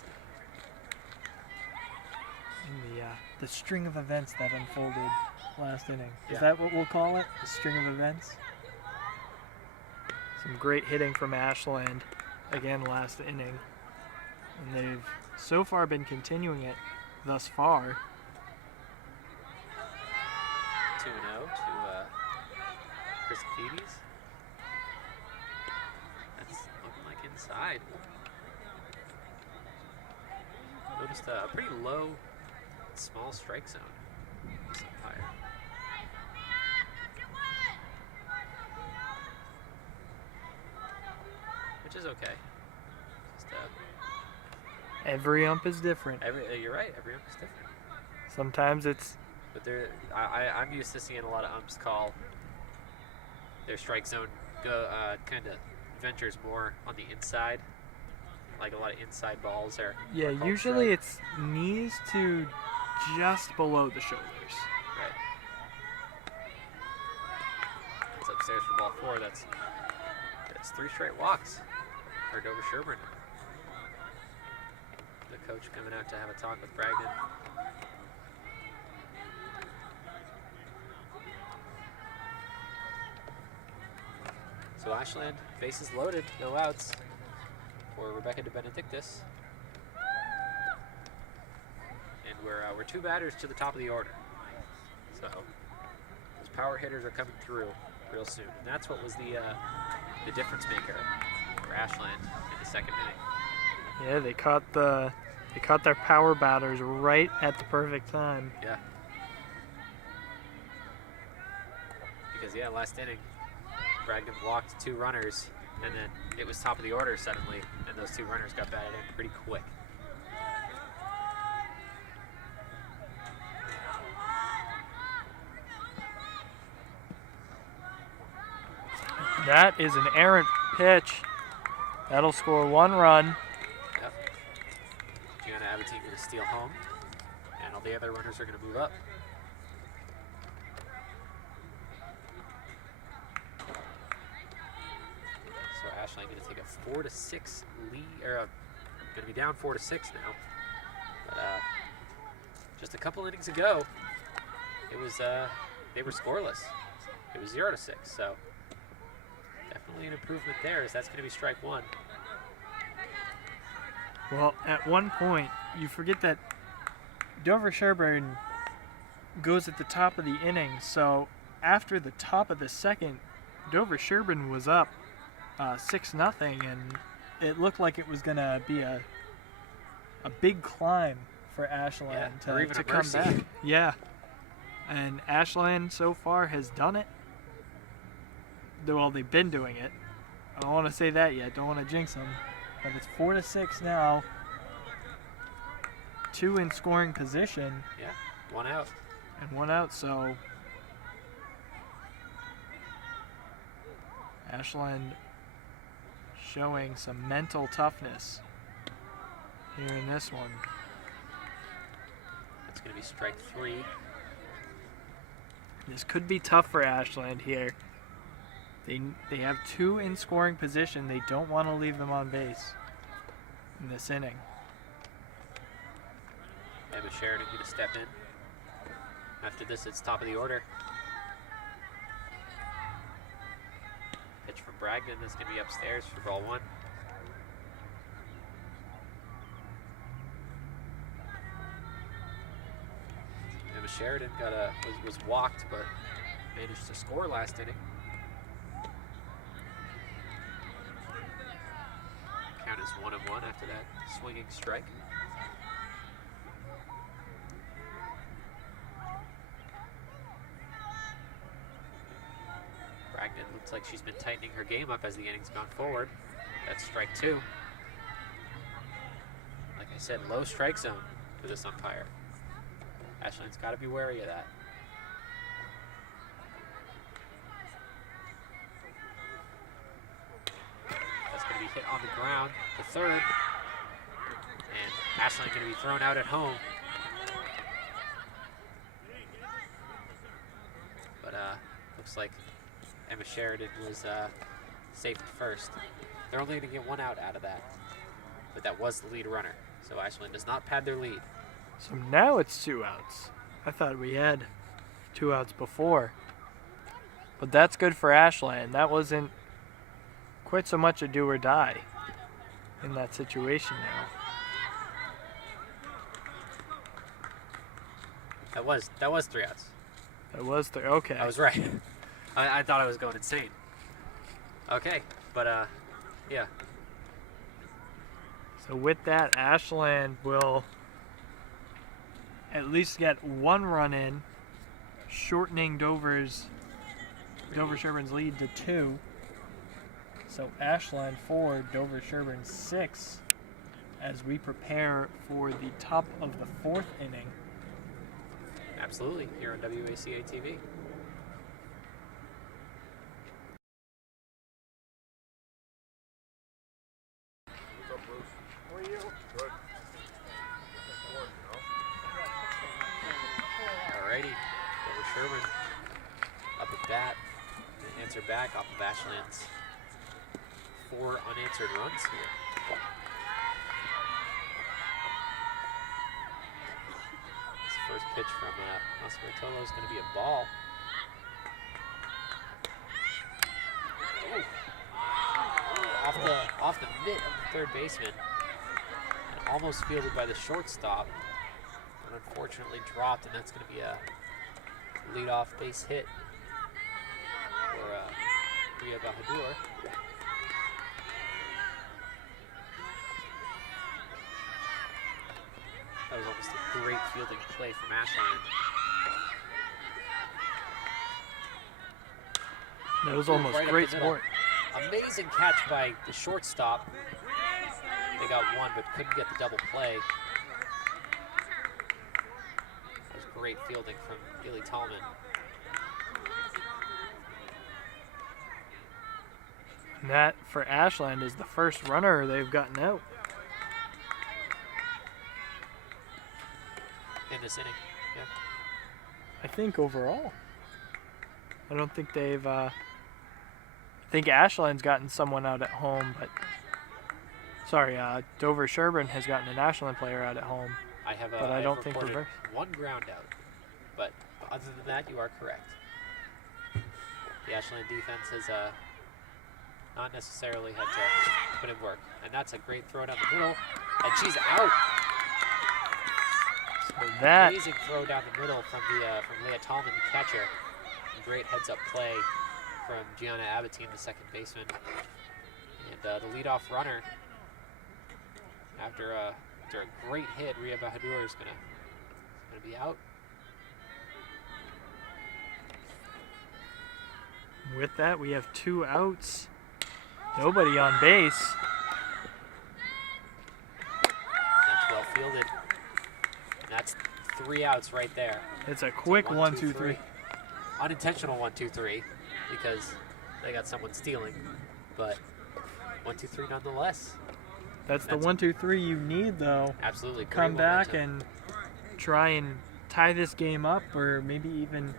In the string of events that unfolded last inning. Is Yeah. that what we'll call it? The string of events? Some great hitting from Ashland again last inning. And they've so far been continuing it thus far. 2-0 to Chrysofides. That's looking like inside. Noticed a pretty low, small strike zone. This umpire. Which is okay. Just, Every ump is different. you're right, every ump is different. Sometimes it's But I'm used to seeing a lot of umps call their strike zone kind of ventures more on the inside. Like a lot of inside balls are. yeah, called usually strike. it's knees to just below the shoulders. Right. It's upstairs for ball 4. That's 3 straight walks for Dover Sherburne. The coach coming out to have a talk with Bragdon. So Ashland, bases loaded, no outs. for Rebecca de Benedictis. And we're 2 batters to the top of the order. So those power hitters are coming through real soon. And that's what was the difference maker for Ashland in the second inning. Yeah, they caught their power batters right at the perfect time. Yeah. Because last inning, Bragdon walked 2 runners, and then it was top of the order suddenly, and those 2 runners got batted in pretty quick. That is an errant pitch. That'll score 1 run. Yep. Gianna Abatine going to steal home, and all the other runners are going to move up. So Ashland going to take a 4-6 lead, or going to be down 4-6 now. But just a couple innings ago, it was they were scoreless. It was 0-6. So definitely an improvement there, as that's going to be strike 1. Well, at one point, you forget that Dover Sherburne goes at the top of the inning. So after the top of the second, Dover Sherburne was up 6-0, and it looked like it was going to be a big climb for Ashland to come back. Yeah, and Ashland so far has done it. Well, they've been doing it. I don't want to say that yet. Don't want to jinx them. But it's 4-6 now. 2 in scoring position. Yeah, 1 out. And 1 out, so Ashland showing some mental toughness here in this one. That's going to be strike 3. This could be tough for Ashland here. They have 2 in scoring position. They don't want to leave them on base in this inning. Emma Sheridan going to step in. After this, it's top of the order. Pitch from Bragdon is going to be upstairs for ball 1. Emma Sheridan was walked, but managed to score last inning. Count is 1-1 after that swinging strike. Bragdon looks like she's been tightening her game up as the inning's gone forward. That's strike 2. Like I said, low strike zone for this umpire. Ashland's got to be wary of that. That's going to be hit on the ground to third. And Ashland going to be thrown out at home. But looks like Emma Sheridan was safe at first. They're only going to get 1 out of that. But that was the lead runner. So Ashland does not pad their lead. So now it's 2 outs. I thought we had 2 outs before. But that's good for Ashland. That wasn't quite so much a do or die in that situation now. That was 3 outs. That was okay. I was right. I thought I was going insane. Okay, but yeah. So with that, Ashland will at least get 1 run in, shortening Dover Sherburne's lead to 2. So Ashland 4, Dover Sherburne 6, as we prepare for the top of the 4th inning. Absolutely, here on WACA-TV. Alrighty, Dover Sherburne up at bat. An answer back off of Ashland's 4 unanswered runs here. This first pitch from Oscar Tolo is going to be a ball. Off off the mitt of the third baseman, and almost fielded by the shortstop, but unfortunately dropped, and that's going to be a leadoff base hit for Ria Bahadur. That was almost a great fielding play from Ashland. That was almost Right up great the middle. sport. Amazing catch by the shortstop. They got one, but couldn't get the double play. That was great fielding from Billy Tallman. And that, for Ashland, is the first runner they've gotten out. In this inning, yeah. I think overall. I don't think they've, I think Ashland's gotten someone out at home, but, sorry, Dover Sherburne has gotten an Ashland player out at home. I have But I don't think reported reverse. one ground out, but other than that, you are correct. The Ashland defense has not necessarily had to put in work, and that's a great throw down the middle, and she's out. So that, Amazing throw down the middle from Leah Tallman, the catcher. Great heads-up play from Gianna Abatine, the second baseman, and the leadoff runner. After a great hit, Ria Bahadur is gonna be out. with that, we have 2 outs. Nobody on base. That's well fielded. And that's 3 outs right there. It's a quick 1, 2, 3. Unintentional 1, 2, 3, because they got someone stealing, but 1, 2, 3 nonetheless. That's the 1, 2, 3 you need, though. Absolutely. Great Come back momentum. and try and tie this game up, or maybe even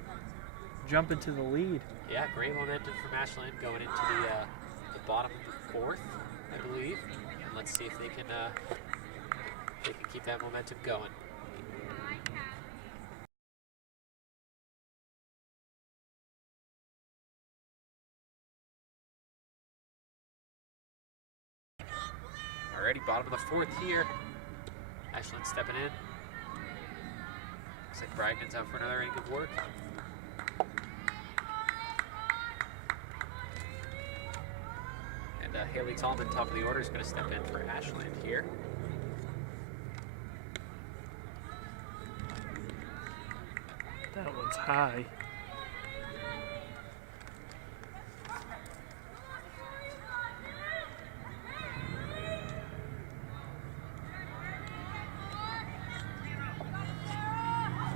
jump into the lead. Yeah, great momentum from Ashland going into the bottom of the 4th, I believe. And let's see if they can keep that momentum going. Alrighty, bottom of the 4th here. Ashland stepping in. Looks like Bragdon's out for another inning of work. And Haley Tallman, top of the order, is going to step in for Ashland here. That one's high.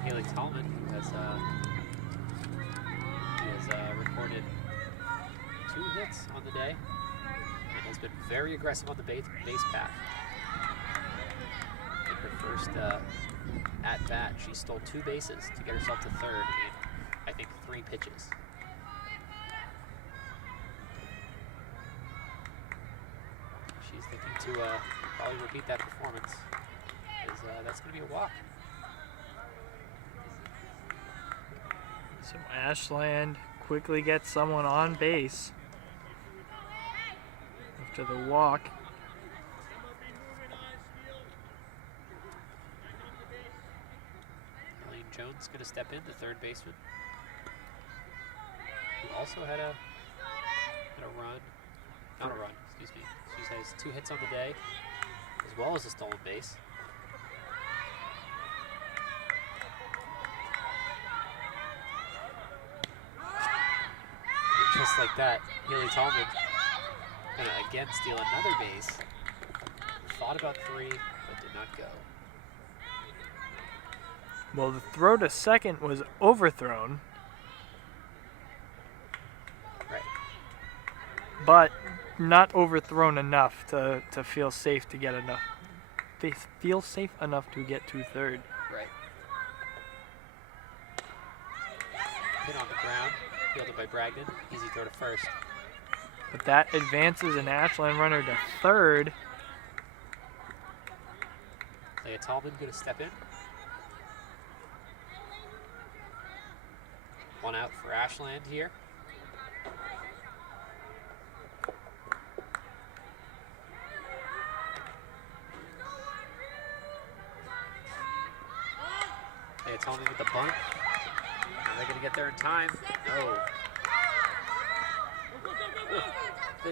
Haley Tallman has recorded 2 hits on the day and has been very aggressive on the base path. In her first at bat, she stole 2 bases to get herself to third in, I think, 3 pitches. She's thinking to probably repeat that performance, because that's going to be a walk. So Ashland quickly gets someone on base after the walk. Elaine Jones going to step in, the third baseman, who also had a run, not a run, excuse me. She has 2 hits on the day, as well as a stolen base. And just like that, Haley Tallman gonna again steal another base. Thought about 3, but did not go. Well, the throw to second was overthrown, Right. but not overthrown enough to feel safe to get enough. They feel safe enough to get to third. Right. Hit on the ground, fielded by Bragdon. Easy throw to first. But that advances an Ashland runner to third. Leah Tallman going to step in. 1 out for Ashland here. They told me with the bunt. Are they going to get there in time? No.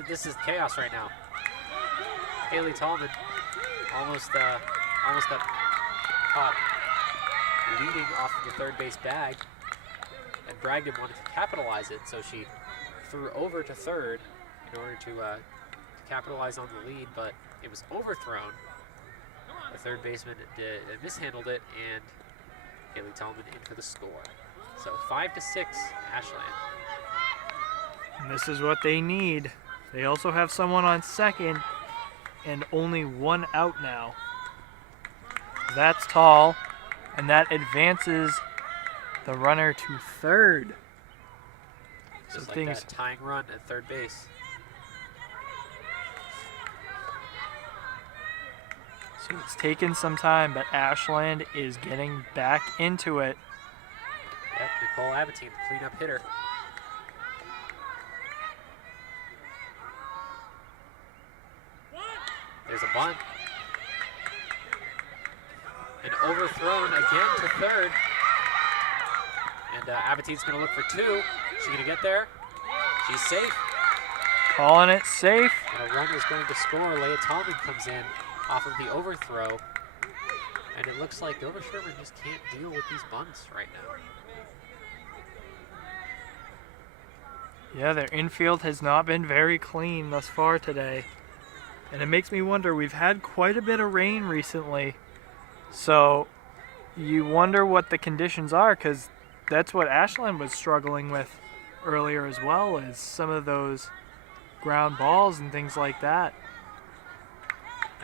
This is chaos right now. Haley Tallman almost got caught leading off of the third base bag, and Bragdon wanted to capitalize it, so she threw over to third in order to capitalize on the lead, but it was overthrown. The third baseman mishandled it, and Haley Tallman in for the score. So 5-6, Ashland. And this is what they need. They also have someone on second and only one out now. That's tall, and that advances the runner to third. Just So like things that tying run at third base. So it's taken some time, but Ashland is getting back into it. Yep, Nicole Abatine, the cleanup hitter. There's a bunt. And overthrown again to third. And Abatine's going to look for two. Is she going to get there? She's safe. Calling it safe. And a run is going to score. Leah Tallman comes in off of the overthrow. And it looks like Dover Sherman just can't deal with these bunts right now. Yeah, their infield has not been very clean thus far today. And it makes me wonder, we've had quite a bit of rain recently. So you wonder what the conditions are, because that's what Ashland was struggling with earlier as well, is some of those ground balls and things like that.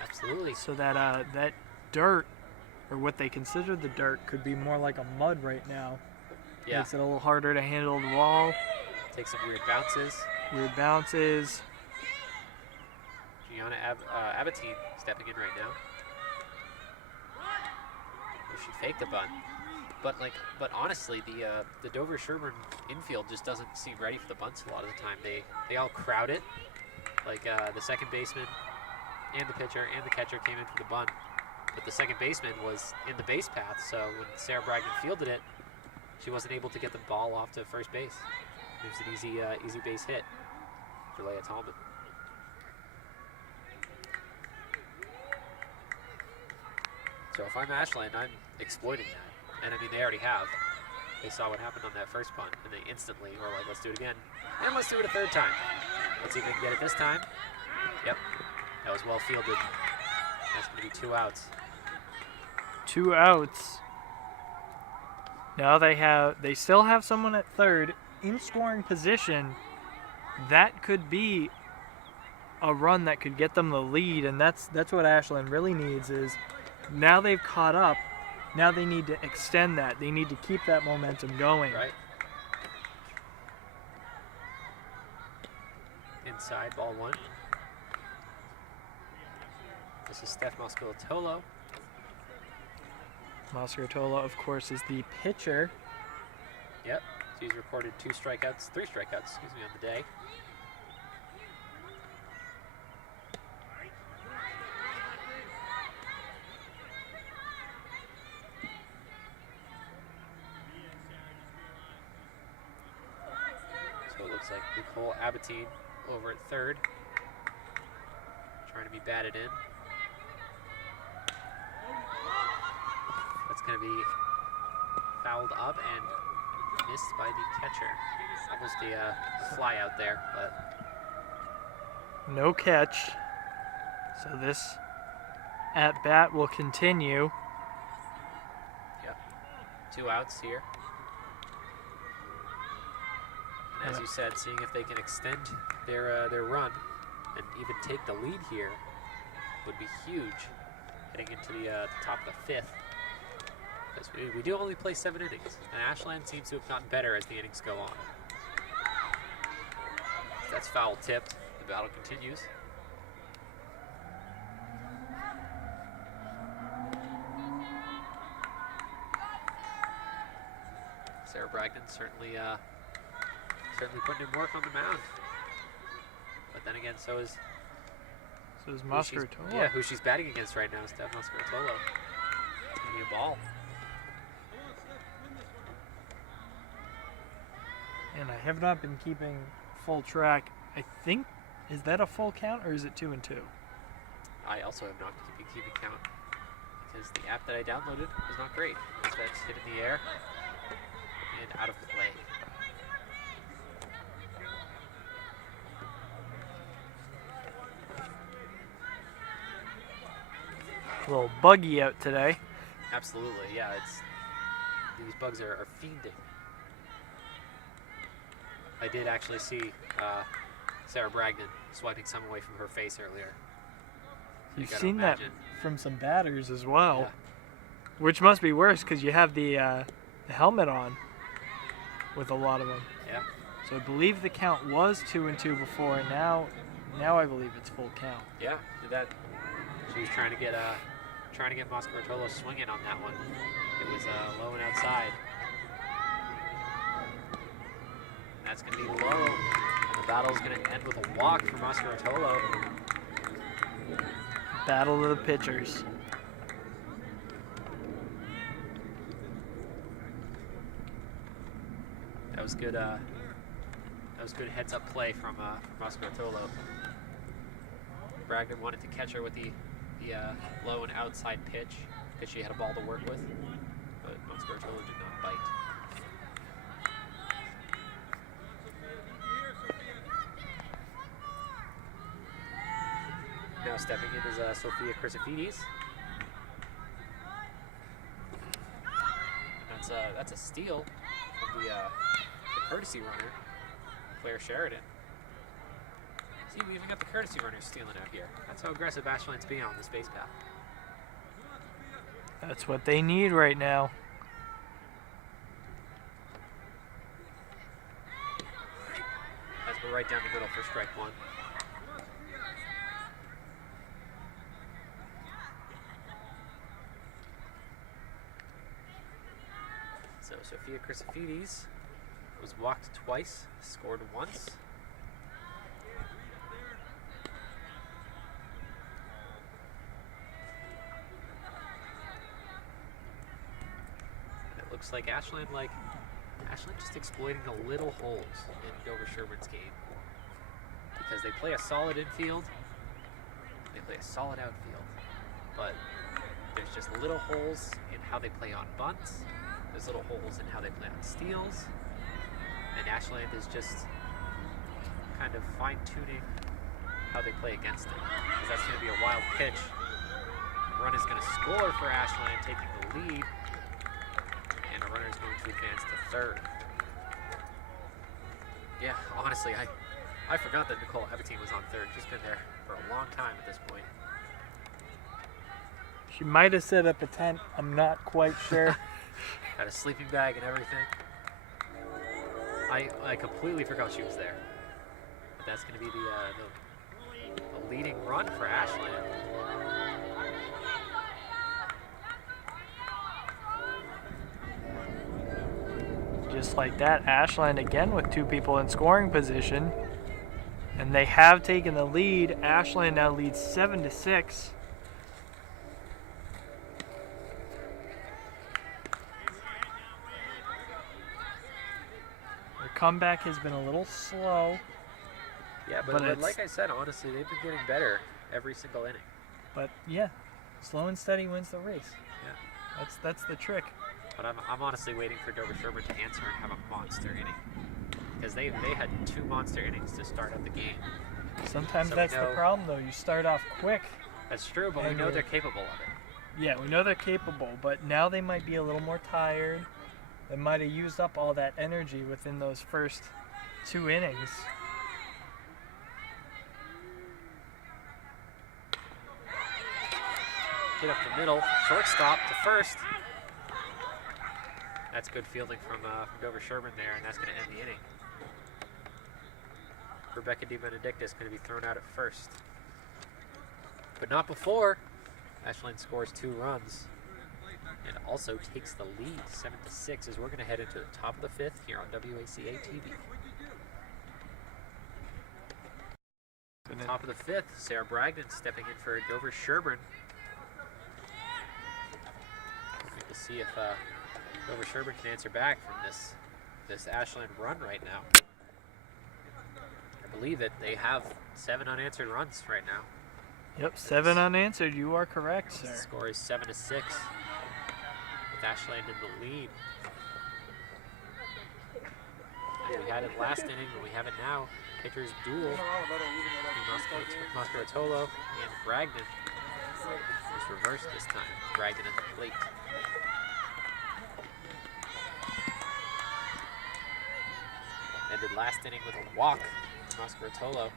Absolutely. So that that dirt, or what they consider the dirt, could be more like a mud right now. Yeah. Makes it a little harder to handle the ball. Take some weird bounces. Weird bounces. Gianna Abatine stepping in right now. She faked the bunt, but honestly, the Dover Sherburne infield just doesn't seem ready for the bunts a lot of the time. They all crowd it, like the second baseman and the pitcher and the catcher came in for the bunt, but the second baseman was in the base path, so when Sarah Bragdon fielded it, she wasn't able to get the ball off to first base. It was an easy base hit for Leah Tallman. So if I'm Ashland, I'm exploiting that. And I mean, they already have. They saw what happened on that first punt, and they instantly were like, let's do it again. And let's do it a third time. Let's see if they can get it this time. Yep, that was well fielded. That's going to be 2 outs. 2 outs. Now they still have someone at third in scoring position. That could be a run that could get them the lead, and that's what Ashland really needs. Is now they've caught up. Now they need to extend that. They need to keep that momentum going. Right. Inside, ball 1. This is Steph Moscato-Tolo. Moscato-Tolo, of course, is the pitcher. Yep. She's recorded 3 strikeouts, on the day. So it looks like Nicole Abatine over at third, trying to be batted in. That's going to be fouled up and missed by the catcher. Almost a fly out there, but No catch. So this at-bat will continue. yep. 2 outs here. And as you said, seeing if they can extend their run and even take the lead here would be huge heading into the top of the 5th. Because we do only play 7 innings, and Ashland seems to have gotten better as the innings go on. That's foul tipped. The battle continues. Sarah Bragdon certainly putting in work on the mound. But then again, so is Moscato-Tolo. Yeah, who she's batting against right now is Steph Moscato-Tolo. Give me a ball. and I have not been keeping full track. I think, is that a full count or is it 2 and 2? I also have not keeping count because the app that I downloaded was not great. Because that's hit in the air and out of play. A little buggy out today. Absolutely, yeah. These bugs are fiending. I did actually see Sarah Bragdon swiping some away from her face earlier. So You've gotta seen that imagine. from some batters as well, Yeah. which must be worse because you have the helmet on with a lot of them. Yeah. So I believe the count was 2 and 2 before, and now I believe it's full count. Yeah, did that. She was trying to get Mascaratolo swinging on that one. It was low and outside. That's going to be low. The battle's going to end with a walk for Mascaratolo. Battle of the pitchers. That was good. That was good heads-up play from Mascaratolo. Bragdon wanted to catch her with the low and outside pitch because she had a ball to work with, but Mascaratolo did not bite. Now stepping in is Sophia Chrysofides. That's a steal from the courtesy runner, Claire Sheridan. See, we even got the courtesy runners stealing out here. That's how aggressive Ashland's being on this base path. That's what they need right now. Let's go right down the middle for strike one. So Sophia Chrysofides was walked twice, scored once. And it looks like Ashland just exploiting the little holes in Dover Sherburne's game. Because they play a solid infield, they play a solid outfield, but there's just little holes in how they play on bunts. There's little holes in how they play on steals, and Ashland is just kind of fine-tuning how they play against it. Because that's going to be a wild pitch. Run is going to score for Ashland, taking the lead, and a runner is going to advance to third. Yeah, honestly, I forgot that Nicole Abatine was on third. She's been there for a long time at this point. She might have set up a tent. I'm not quite sure. Got a sleeping bag and everything. I completely forgot she was there. But that's going to be the leading run for Ashland. Just like that, Ashland again with 2 people in scoring position. And they have taken the lead. Ashland now leads 7-6. Their comeback has been a little slow. Yeah, but like I said, honestly, they've been getting better every single inning. But yeah, slow and steady wins the race. Yeah. That's the trick. But I'm honestly waiting for Dover Sherburne to answer and have a monster inning. Because they had 2 monster innings to start out the game. Sometimes So that's the problem, though. You start off quick. That's true, but we know they're capable of it. Yeah, we know they're capable, but now they might be a little more tired. They might have used up all that energy within those first 2 innings. Hit up the middle, shortstop to first. That's good fielding from Dover Sherburne there, and that's going to end the inning. Rebecca DiBenedictis is going to be thrown out at first. But not before. Ashland scores 2 runs and also takes the lead 7-6 as we're going to head into the top of the 5th here on WACA-TV. Top of the 5th, Sarah Bragdon stepping in for Dover Sherburne. Looking to see if Dover Sherburne can answer back from this this Ashland run right now. I believe it. They have 7 unanswered runs right now. Yep, 7 unanswered. You are correct, The sir. score is 7-6 with Ashland in the lead. And we had it last inning, but we have it now. Pitchers duel. Mascaratolo and Bragdon. It's reversed this time. Bragdon at the plate. Ended last inning with a walk. Mascaratolo.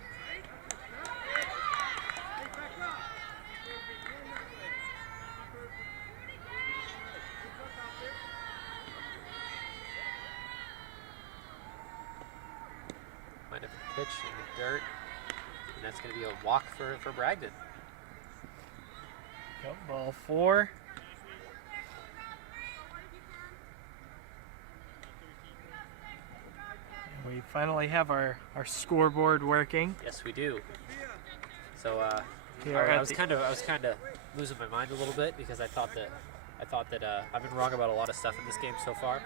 Might have a pitch in the dirt. And that's going to be a walk for Bragdon. Yep, ball 4. And we finally have our scoreboard working. Yes, we do. So Here I at was the- kind of losing my mind a little bit because I thought that I've been wrong about a lot of stuff in this game so far.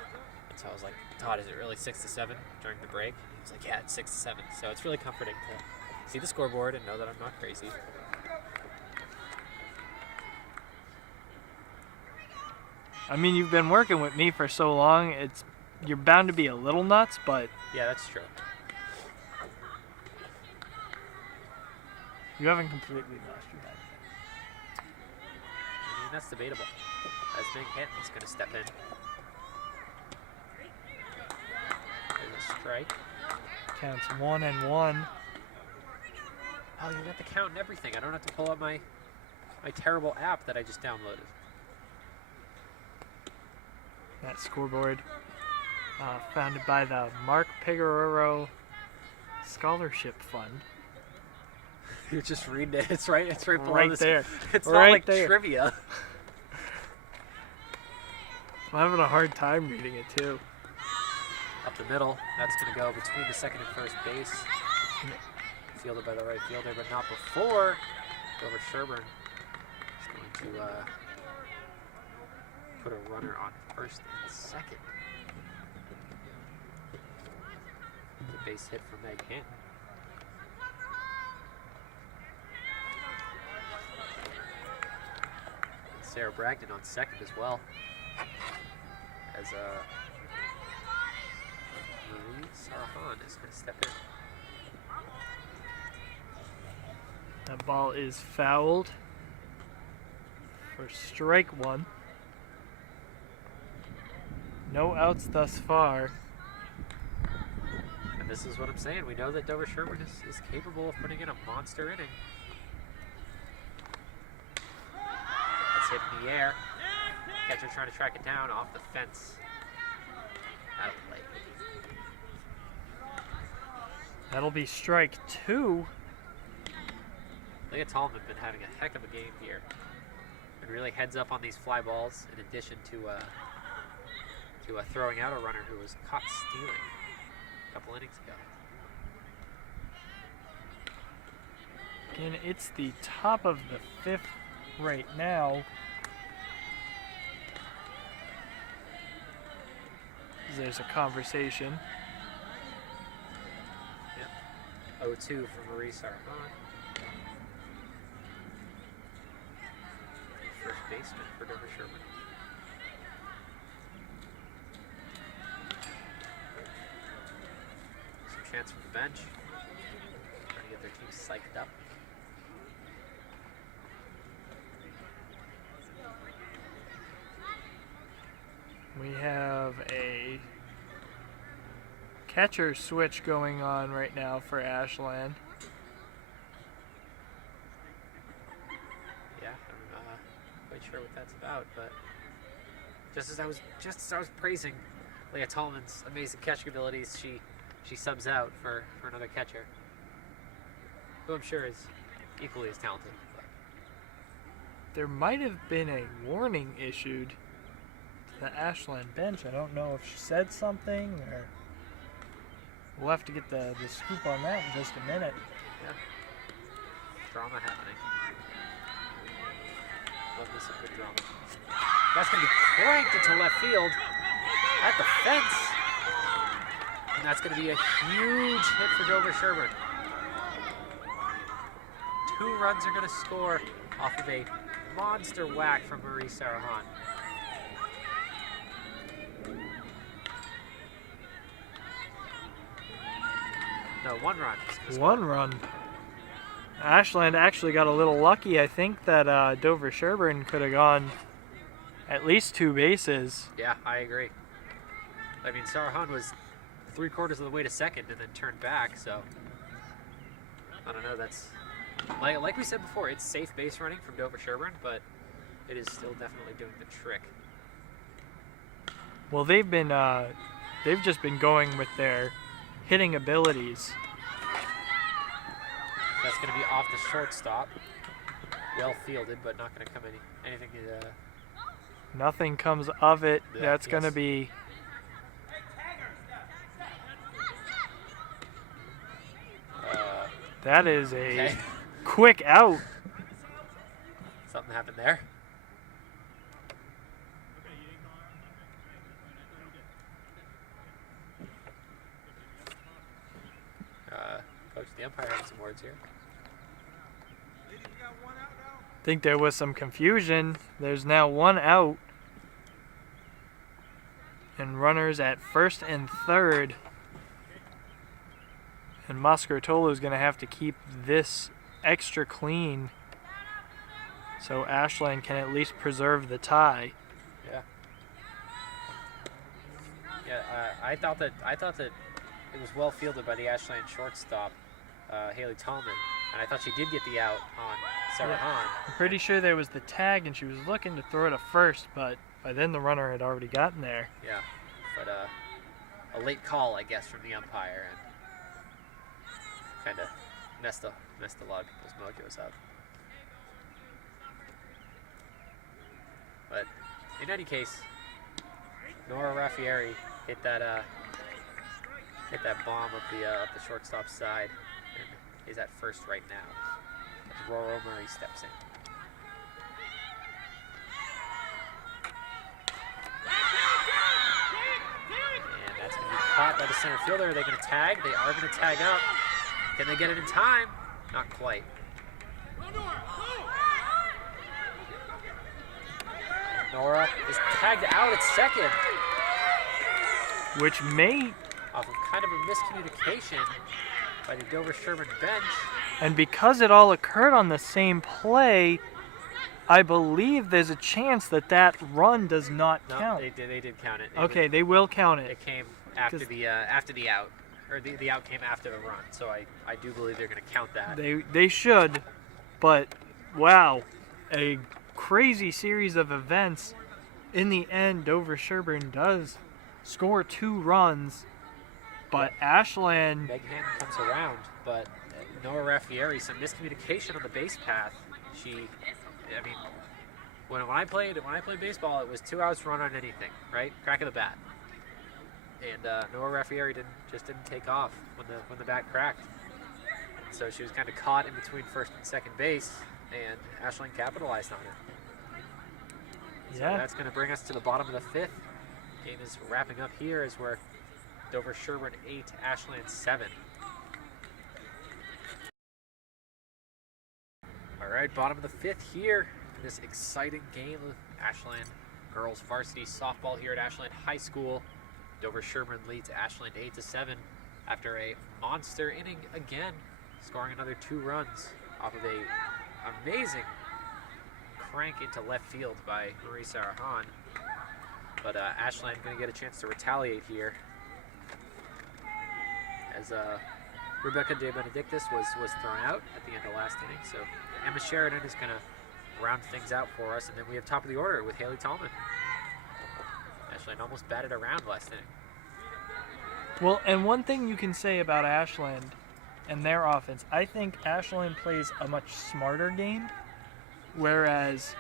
And so I was like, Todd, is it really 6-7 during the break? He was like, yeah, it's 6-7. So it's really comforting to see the scoreboard and know that I'm not crazy. I mean, you've been working with me for so long, you're bound to be a little nuts, but Yeah, that's true. you haven't completely lost your head. I mean, that's debatable. As Big Hinton's going to step in. There's a strike. Counts 1-1. Oh, you got the count and everything. I don't have to pull up my terrible app that I just downloaded. That scoreboard, founded by the Mark Pigoraro Scholarship Fund. You're just reading it. It's right below Right this. there. It's Right not like there. trivia. I'm having a hard time reading it too. Up the middle. That's going to go between the second and first base. Fielded by the right fielder, but not before. Dover Sherburne is going to put a runner on first and second. The base hit for Meg Hinton. And Sarah Bragdon on second as well. As Marie Sarahan is going to step in. That ball is fouled for strike 1. No outs thus far. And this is what I'm saying. We know that Dover Sherburne is capable of putting in a monster inning. That's hit in the air. Catcher trying to track it down off the fence. Out of play. That'll be strike 2. Leah Tallman been having a heck of a game here. And really heads up on these fly balls in addition to throwing out a runner who was caught stealing a couple innings ago. Again, it's the top of the 5th right now. There's a conversation. Yep. 0-2 for Marie Sarahan. First baseman for Dover Sherburne. Some chance from the bench. Trying to get their team psyched up. We have a catcher switch going on right now for Ashland. Yeah, I'm not quite sure what that's about, but just as I was praising Leah Tallman's amazing catching abilities, she subs out for another catcher, who I'm sure is equally as talented. But There might have been a warning issued to the Ashland bench. I don't know if she said something, or we'll have to get the scoop on that in just a minute. yeah, drama happening. Love this a good drama. That's gonna be cranked into left field at the fence. that's going to be a huge hit for Dover Sherburne. 2 runs are going to score off of a monster whack from Marie Sarahan. No, 1 run. 1 run. Ashland actually got a little lucky. I think that Dover Sherburne could have gone at least 2 bases. Yeah, I agree. I mean, Sarahan was 3/4 of the way to second and then turned back, so I don't know. That's like we said before, it's safe base running from Dover Sherburne, but it is still definitely doing the trick. Well, they've just been going with their hitting abilities. That's going to be off the shortstop. Well fielded, but not going to come anything. Nothing comes of it. Yeah, That's going to yes. be that is a Okay. quick out. Something happened there. Coach, the umpire had some words here. I think there was some confusion. There's now 1 out. And runners at first and third. And Mascartolo is going to have to keep this extra clean so Ashland can at least preserve the tie. Yeah. Yeah, I thought that it was well fielded by the Ashland shortstop, Haley Tallman, and I thought she did get the out on Sarahan. I'm pretty sure there was the tag and she was looking to throw it to first, but by then the runner had already gotten there. Yeah, but a late call, I guess, from the umpire, and kind of messed a lot of people's mojos up. But in any case, Nora Raffieri hit that bomb up the shortstop side and is at first right now as Roro Murray steps in. And that's going to be caught by the center fielder. Are they going to tag? They are going to tag up. Can they get it in time? Not quite. And Nora is tagged out at second. Which may, Off of kind of a miscommunication by the Dover Sherburne bench. and because it all occurred on the same play, I believe there's a chance that that run does not No, count. they did count it. Okay, they will count it. It came after 'Cause- the out, or the out came after the run. So I do believe they're going to count that. They should, but wow, a crazy series of events. In the end, Dover Sherburne does score 2 runs, but Ashland, Meg Hannon comes around, but Nora Raffieri, some miscommunication on the base path. I mean, when I played baseball, it was 2 outs run on anything, right? Crack of the bat. And Nora Raffieri didn't take off when the bat cracked. So she was kind of caught in between first and second base, and Ashland capitalized on it. So yeah, that's going to bring us to the bottom of the 5th. Game is wrapping up here as we're Dover Sherburne 8, Ashland 7. All right, bottom of the 5th here in this exciting game of Ashland girls varsity softball here at Ashland High School. Dover Sherburne leads Ashland 8-7 after a monster inning again, scoring another 2 runs off of a amazing crank into left field by Marie Sarahan. But Ashland going to get a chance to retaliate here as Rebecca De Benedictis was thrown out at the end of last inning. So Emma Sheridan is going to round things out for us, and then we have top of the order with Haley Tallman. Ashland almost batted around last inning. well, and one thing you can say about Ashland and their offense, I think Ashland plays a much smarter game, whereas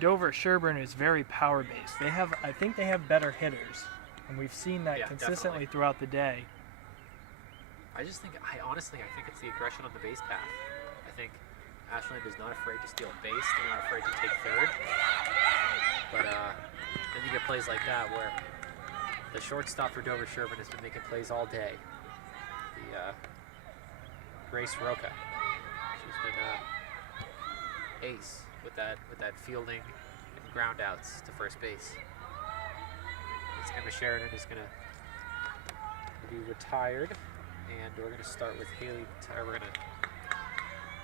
Dover Sherburne is very power-based. I think they have better hitters, and we've seen that Yeah, consistently definitely. throughout the day. I honestly think it's the aggression on the base path. I think Ashland is not afraid to steal base. They're not afraid to take third. But then you get plays like that where The shortstop for Dover Sherburne has been making plays all day. The Grace Roca. She's been ace with that fielding and ground outs to first base. It's Emma Sheridan is going to be retired, and we're going to start with Haley. We're going to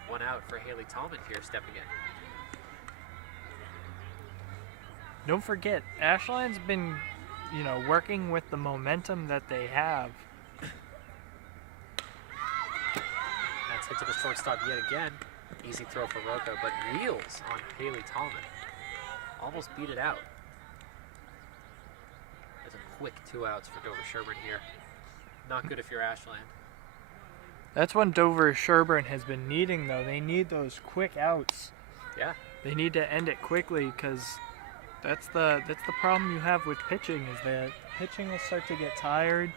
one out for Haley Tallman here stepping in. Don't forget, Ashland's been, working with the momentum that they have. That's hit to the shortstop yet again. Easy throw for Roca, but wheels on Haley Tallman. Almost beat it out. There's a quick 2 outs for Dover Sherburne here. Not good if you're Ashland. That's what Dover Sherburne has been needing, though. They need those quick outs. Yeah. They need to end it quickly, because that's the problem you have with pitching, is that pitching will start to get tired.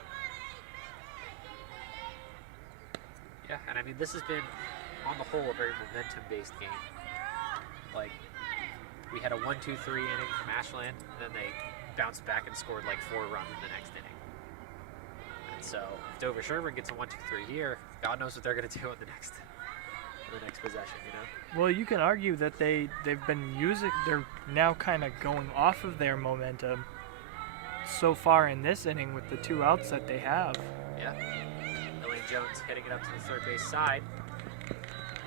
Yeah, and I mean, this has been, on the whole, a very momentum-based game. Like, we had a 1-2-3 inning from Ashland, and then they bounced back and scored like 4 runs in the next inning. And so, if Dover Sherburne gets a 1-2-3 here, God knows what they're going to do in the next possession, Well, you can argue that they're now kind of going off of their momentum so far in this inning with the 2 outs that they have. Yeah. Elaine Jones hitting it up to the third base side.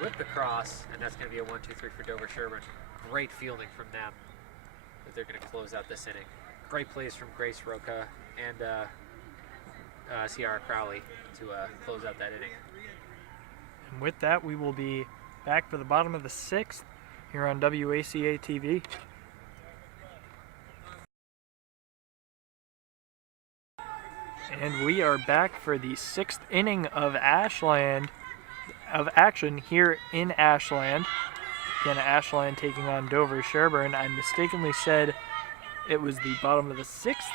Whipped across, and that's going to be a 1-2-3 for Dover Sherburne. Great fielding from them. But they're going to close out this inning. Great plays from Grace Roca and Ciara Crowley to close out that inning. And with that, we will be back for the bottom of the 6th here on WACA-TV. And we are back for the 6th inning of action here in Ashland. Again, Ashland taking on Dover Sherburne. I mistakenly said it was the bottom of the 6th.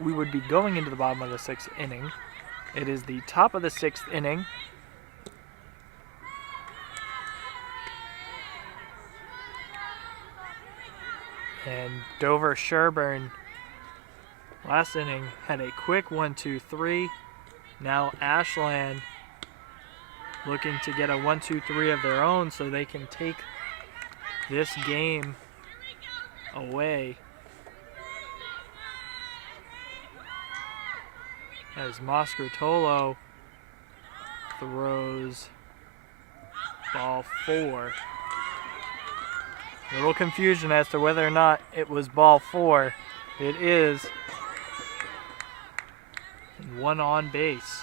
We would be going into the bottom of the 6th inning. It is the top of the 6th inning. And Dover Sherburne last inning had a quick 1-2-3. Now Ashland looking to get a 1-2-3 of their own so they can take this game away. As Moscartolo throws ball 4. A little confusion as to whether or not it was ball 4. It is. One on base.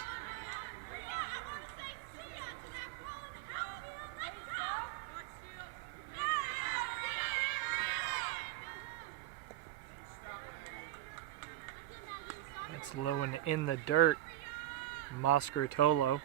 It's low and in the dirt. Moscartolo.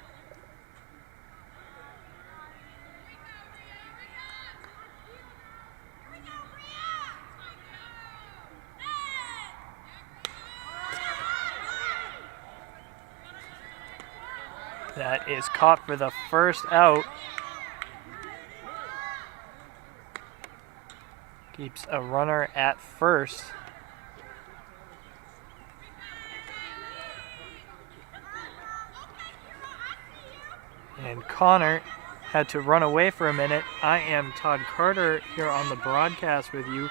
That is caught for the first out. Keeps a runner at first. And Connor had to run away for a minute. I am Todd Carter here on the broadcast with you.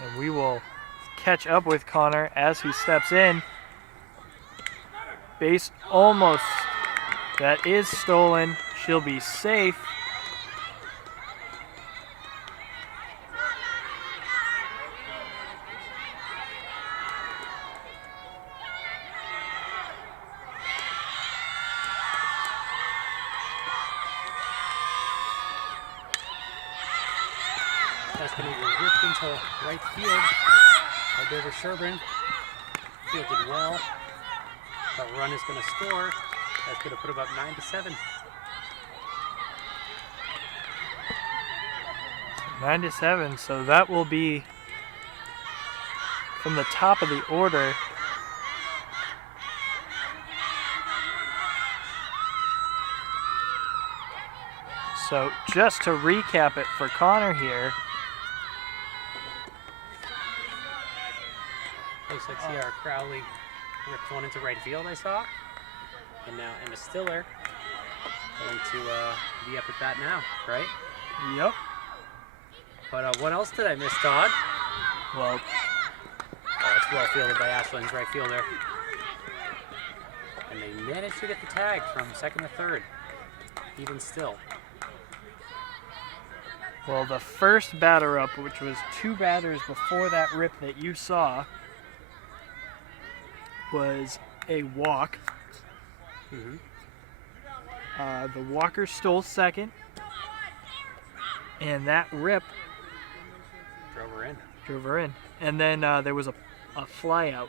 And we will catch up with Connor as he steps in. Base almost. That is stolen. She'll be safe. That's going to be ripped into right field by Dover Sherburne. Fielded well. That run is going to score. That's going to put him up 9-7. 9-7, so that will be from the top of the order. So just to recap it for Connor here, looks like Sierra Crowley ripped one into right field, I saw. And now Emma Stiller going to be up at bat now, right? Yep. But what else did I miss, Todd? Well, Oh, it's well fielded by Ashland's right fielder. And they managed to get the tag from second to third, even still. well, the first batter up, which was 2 batters before that rip that you saw, was a walk. Mm-hmm. The walker stole second, and that rip Drove her in. drove her in. And then there was a fly out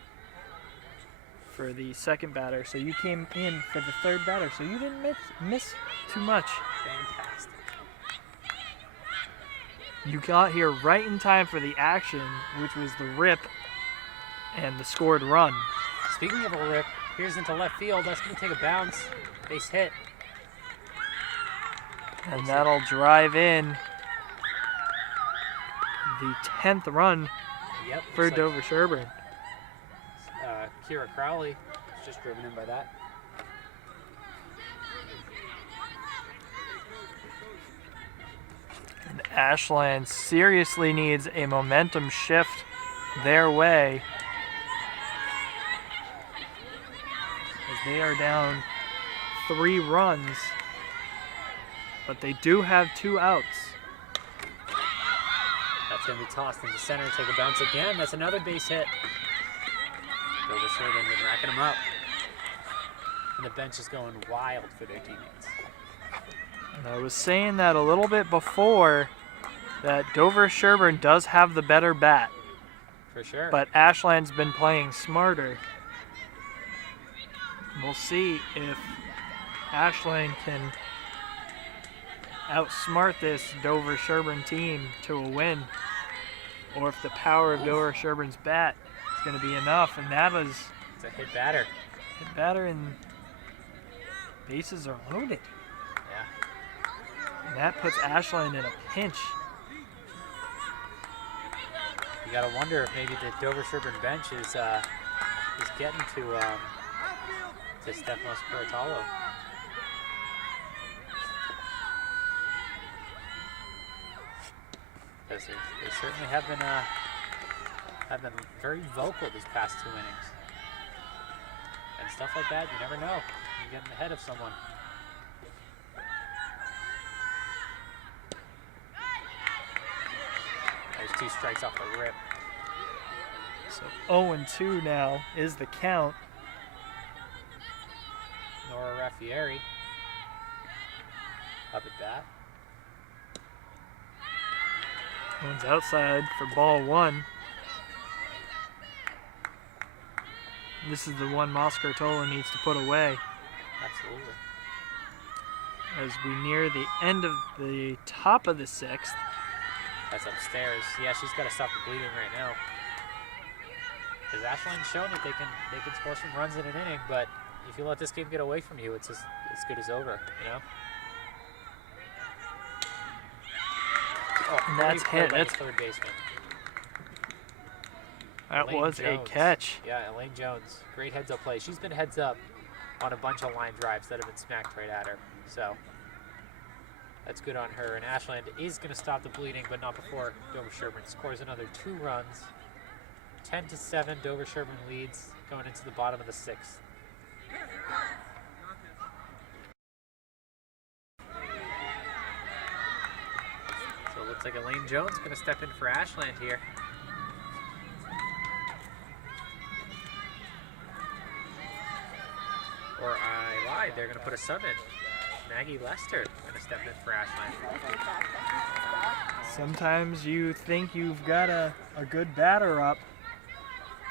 for the second batter, so you came in for the third batter, so you didn't miss too much. Fantastic. You got here right in time for the action, which was the rip and the scored run. Speaking of a rip, here's into left field. That's going to take a bounce. Base hit. And that'll drive in the 10th run Yep. for looks Dover Sherburne. like, Kira Crowley was just driven in by that. And Ashland seriously needs a momentum shift their way, as they are down 3 runs, but they do have 2 outs. That's going to be tossed into center. Take a bounce again. That's another base hit. Dover Sherburne been racking them up. And the bench is going wild for their teammates. And I was saying that a little bit before, that Dover Sherburne does have the better bat, For sure. but Ashland's been playing smarter. We'll see if Ashland can outsmart this Dover Sherburne team to a win, or if the power of Dover Sherburne's bat is going to be enough. And that was It's a hit batter. hit batter, and bases are loaded. Yeah. And that puts Ashland in a pinch. You got to wonder if maybe the Dover Sherburne bench is getting to Stefanos Cortalo. Because they certainly have been very vocal these past 2 innings. And stuff like that, you never know. You're getting ahead of someone. There's 2 strikes off the rip. So 0-2 now is the count. Nora Raffieri up at bat. One's outside for ball 1. This is the one Moscartola needs to put away Absolutely. as we near the end of the top of the 6th. That's upstairs. Yeah, she's got to stop the bleeding right now. Because Ashland's shown that they can score some runs in an inning, but if you let this game get away from you, it's as good as over, you know? Oh, And that's great play hit. by That's the third baseman. That Elaine was a Jones. catch. Yeah, Elaine Jones. Great heads up play. She's been heads up on a bunch of line drives that have been smacked right at her. So that's good on her. And Ashland is going to stop the bleeding, but not before Dover Sherburne scores another 2 runs. 10-7, Dover Sherburne leads going into the bottom of the 6th. So it looks like Elaine Jones going to step in for Ashland here. Or I lied, they're going to put a sub in. Maggie Lester going to step in for Ashland. Sometimes you think you've got a good batter up,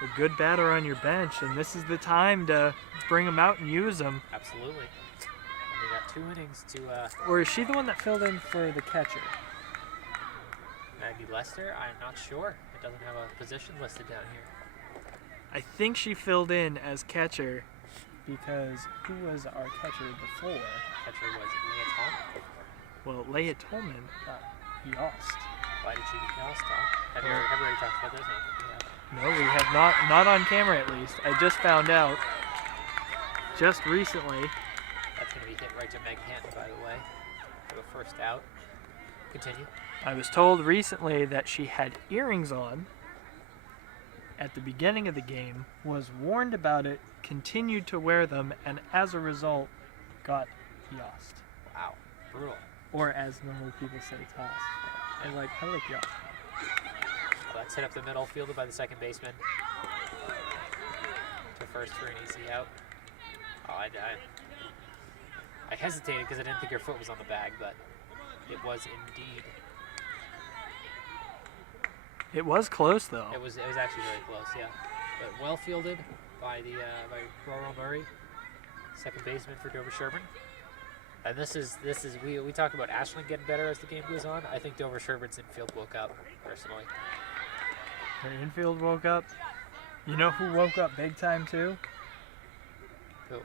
a good batter on your bench, and this is the time to bring them out and use them. Absolutely. And they got 2 innings to Or is she the one that filled in for the catcher? Maggie Lester. I'm not sure. It doesn't have a position listed down here. I think she filled in as catcher because who was our catcher before? Catcher was Leah Tom. Well, Leia Tolman got Yost. Why did she get lost, Tom? Have you already talked about this? No? No, we have not on camera at least. I just found out just recently. That's going to be hit right to Meg Hanton, by the way, for the first out. Continue. I was told recently that she had earrings on at the beginning of the game, was warned about it, continued to wear them, and as a result, got yossed. Wow. Brutal. Or as normal people say, tossed. I like yossed. Well, that's hit up the middle, fielded by the second baseman. To first for an easy out. Oh, I hesitated because I didn't think your foot was on the bag, but it was indeed. It was close though. It was actually very close, yeah. But well fielded by by Roro Murray, second baseman for Dover Sherburne. And this is we talk about Ashland getting better as the game goes on. I think Dover Sherburne's infield woke up personally. Their infield woke up. You know who woke up big time too? Who?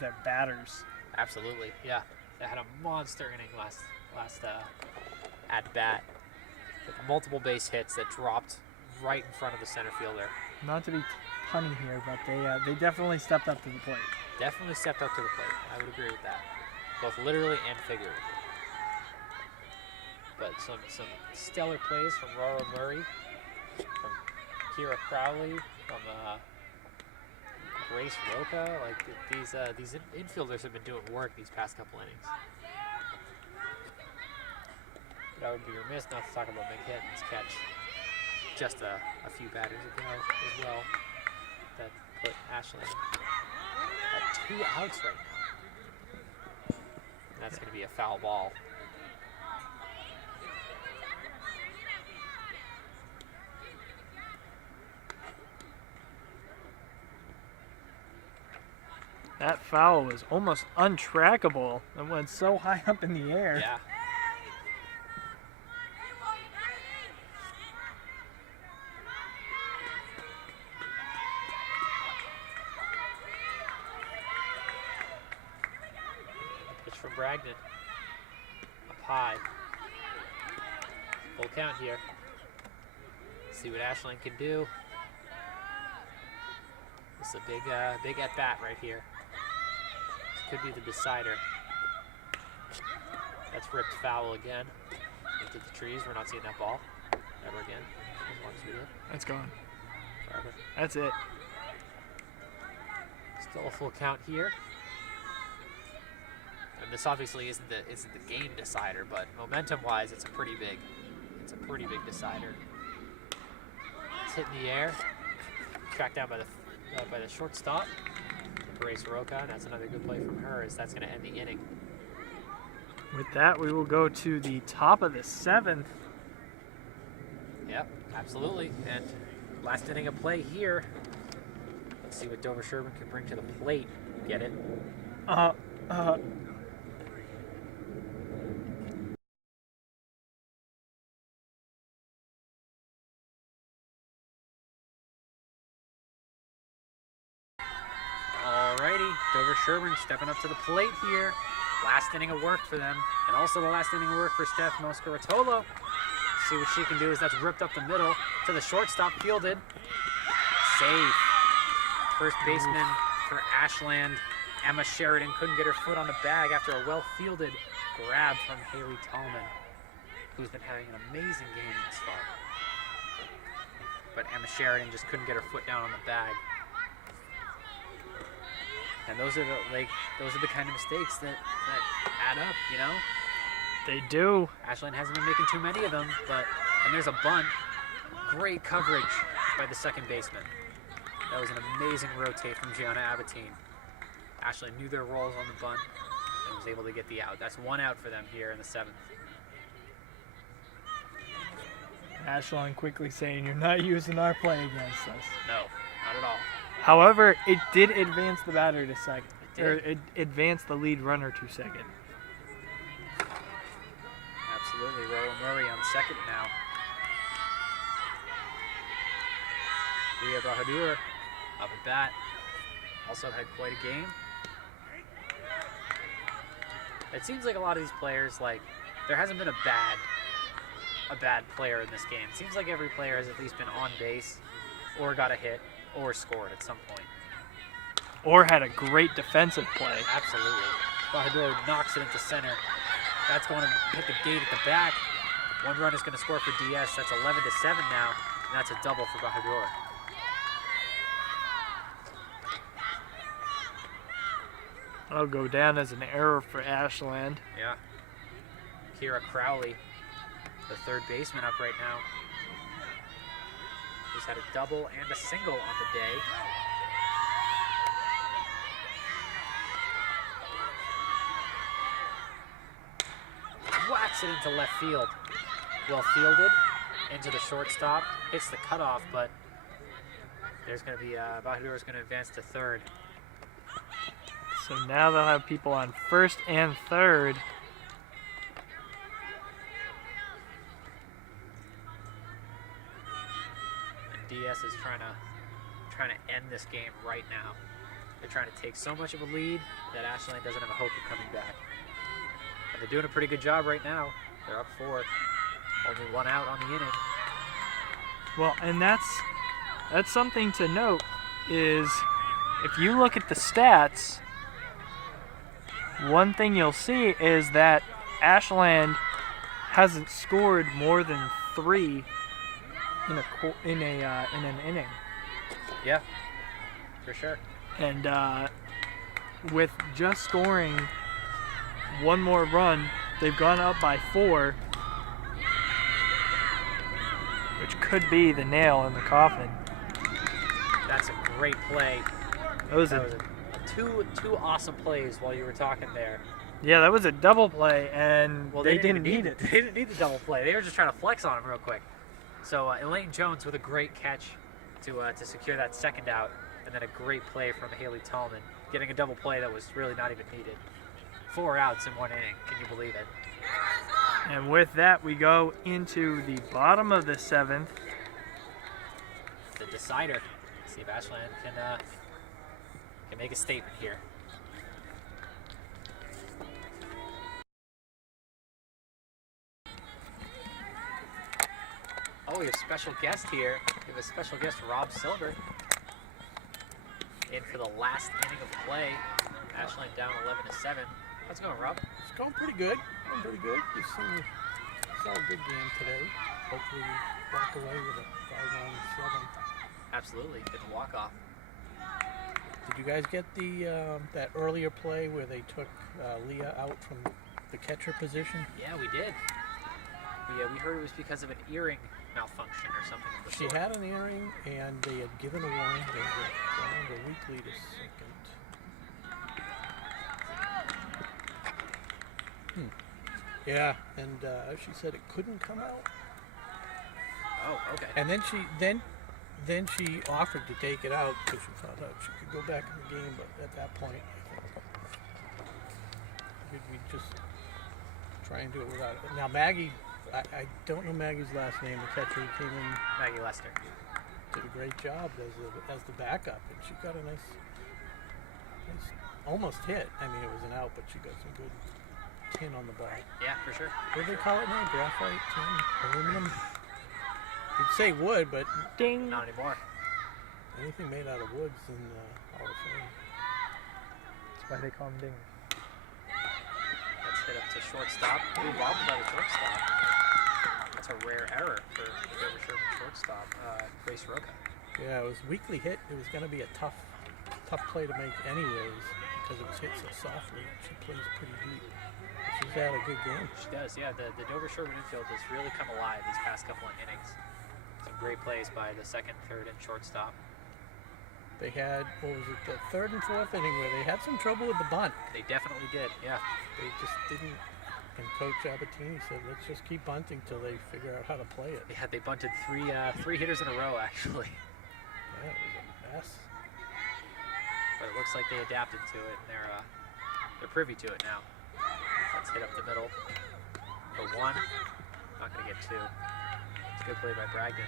Their batters. Absolutely, yeah. They had a monster inning last at bat with multiple base hits that dropped right in front of the center fielder. Not to be punny here, but they definitely stepped up to the plate. Definitely stepped up to the plate. I would agree with that, both literally and figuratively. But some stellar plays from Roro Murray, from Kira Crowley, from Grace Roca. Like these infielders have been doing work these past couple innings. But I would be remiss not to talk about McHitton's catch just a few batters ago as well that put Ashland at 2 outs right now. And that's going to be a foul ball. That foul was almost untrackable and went so high up in the air. Yeah. Pitch from Bragdon. Up high. Full count here. See what Ashland can do. This is a big at bat right here. This could be the decider. That's ripped foul again. Into the trees. We're not seeing that ball ever again. As long as we live. That's gone. Forever. That's it. Still a full count here. And this obviously isn't the game decider, but momentum-wise, it's a pretty big decider. It's hit in the air, tracked down by the shortstop, Grace Roca, and that's another good play from her. As that's going to end the inning. With that, we will go to the top of the 7th. Yep, absolutely. And last inning of play here. Let's see what Dover Sherburne can bring to the plate. Get it? Alrighty, Dover Sherburne stepping up to the plate here. Last inning of work for them, and also the last inning of work for Steph Moscaratolo. See what she can do as that's ripped up the middle to the shortstop, fielded. Save. First baseman for Ashland, Emma Sheridan, couldn't get her foot on the bag after a well-fielded grab from Haley Tallman, who's been having an amazing game thus far. But Emma Sheridan just couldn't get her foot down on the bag. And those are the kind of mistakes that add up, you know? They do. Ashland hasn't been making too many of them, and there's a bunt. Great coverage by the second baseman. That was an amazing rotate from Gianna Abatine. Ashland knew their roles on the bunt and was able to get the out. That's 1 out for them here in the 7th. Ashland quickly saying, "You're not using our play against us." No, not at all. However, it did advance the batter to second. It did. Or it advanced the lead runner to second. Absolutely. Roro Murray on second now. Leah Bahadur up at bat. Also had quite a game. It seems like a lot of these players, like, there hasn't been a bad a bad player in this game. It seems like every player has at least been on base, or got a hit, or scored at some point. Or had a great defensive play. Absolutely. Bajador knocks it into center. That's going to hit the gate at the back. One run is going to score for DS. That's 11-7 now, and that's a double for Bajador. That'll go down as an error for Ashland. Yeah. Kira Crowley, the third baseman, up right now. He's had a double and a single on the day. Whacks it into left field. Well fielded into the shortstop. Hits the cutoff, but there's going to be Bajador is going to advance to third. So now they'll have people on first and third. And DS is trying to end this game right now. They're trying to take so much of a lead that Ashland doesn't have a hope of coming back. And they're doing a pretty good job right now. They're up 4. Only 1 out on the inning. Well, and that's something to note is if you look at the stats, one thing you'll see is that Ashland hasn't scored more than 3 in an inning. Yeah, for sure. And with just scoring one more run, they've gone up by 4, which could be the nail in the coffin. That's a great play. That was two awesome plays while you were talking there. Yeah, that was a double play, and Well, they didn't need it. They didn't need the double play. They were just trying to flex on him real quick. So Elaine Jones with a great catch to secure that second out, and then a great play from Haley Tallman, getting a double play that was really not even needed. 4 outs in 1 inning. Can you believe it? And with that, we go into the bottom of the 7th. The decider. See if Ashland can make a statement here. Oh, we have a special guest here. We have a special guest, Rob Silver, in for the last inning of play. Ashland down 11-7. How's it going, Rob? It's going pretty good. We saw a good game today. Hopefully we walk away with a 5-on-7. Absolutely, good walk-off. Did you guys get the that earlier play where they took Leah out from the catcher position? Yeah, we did. We heard it was because of an earring malfunction or something of the She sort. had an earring, and they had given a warning. They were down the week lead a second. Yeah, and she said it couldn't come out. Oh, okay. And then she offered to take it out because she found out she could go back in the game, but at that point, I think we'd just try and do it without it. Now Maggie, I don't know Maggie's last name. The catcher who came in Maggie Lester. did a great job as the backup, and she got a nice almost hit. I mean, it was an out, but she got some good tin on the ball. Yeah, for sure. What do they call it now? Graphite, tin, aluminum? You'd say wood, but Ding! Not anymore. anything made out of wood's in Hall of Fame. That's why they call them dingers. Let's hit up to shortstop. Ooh, bobbled by the shortstop. That's a rare error for the Dover Sherman shortstop, Grace Roca. Yeah, it was weakly hit. It was going to be a tough play to make anyways because it was hit so softly. She plays pretty deep. She's had a good game. She does, yeah. The Dover Sherman infield has really come alive these past couple of innings. Some great plays by the second, third, and shortstop. They had, what was it, the 3rd and 4th inning where they had some trouble with the bunt. They definitely did, yeah. They just didn't, and Coach Abatini said, let's just keep bunting till they figure out how to play it. Yeah, they bunted three hitters in a row, actually. Yeah, it was a mess. But it looks like they adapted to it, and they're privy to it now. Let's hit up the middle for 1. Not going to get 2. It's a good play by Bragdon.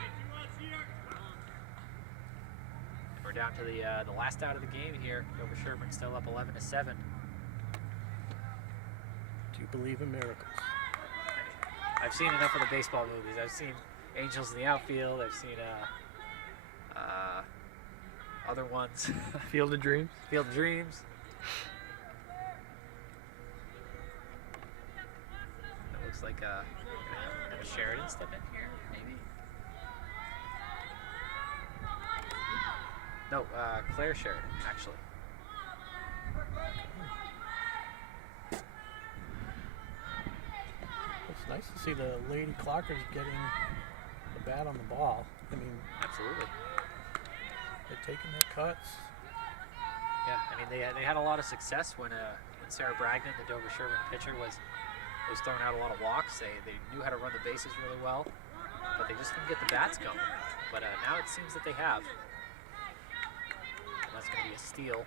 And we're down to the last out of the game here. Dover Sherman still up 11-7. Do you believe in miracles? I I've seen enough of the baseball movies. I've seen Angels in the Outfield. I've seen other ones. Field of Dreams. Field of Dreams. It looks like Emma Sheridan step in here, maybe. No, Claire Sheridan, actually. It's nice to see the lady clockers getting the bat on the ball. I mean, Absolutely. they're taking their cuts. Yeah, I mean they had a lot of success when Sarah Bragdon, the Dover Sherman pitcher, was throwing out a lot of walks. They knew how to run the bases really well, but they just didn't get the bats going. But now it seems that they have. And that's going to be a steal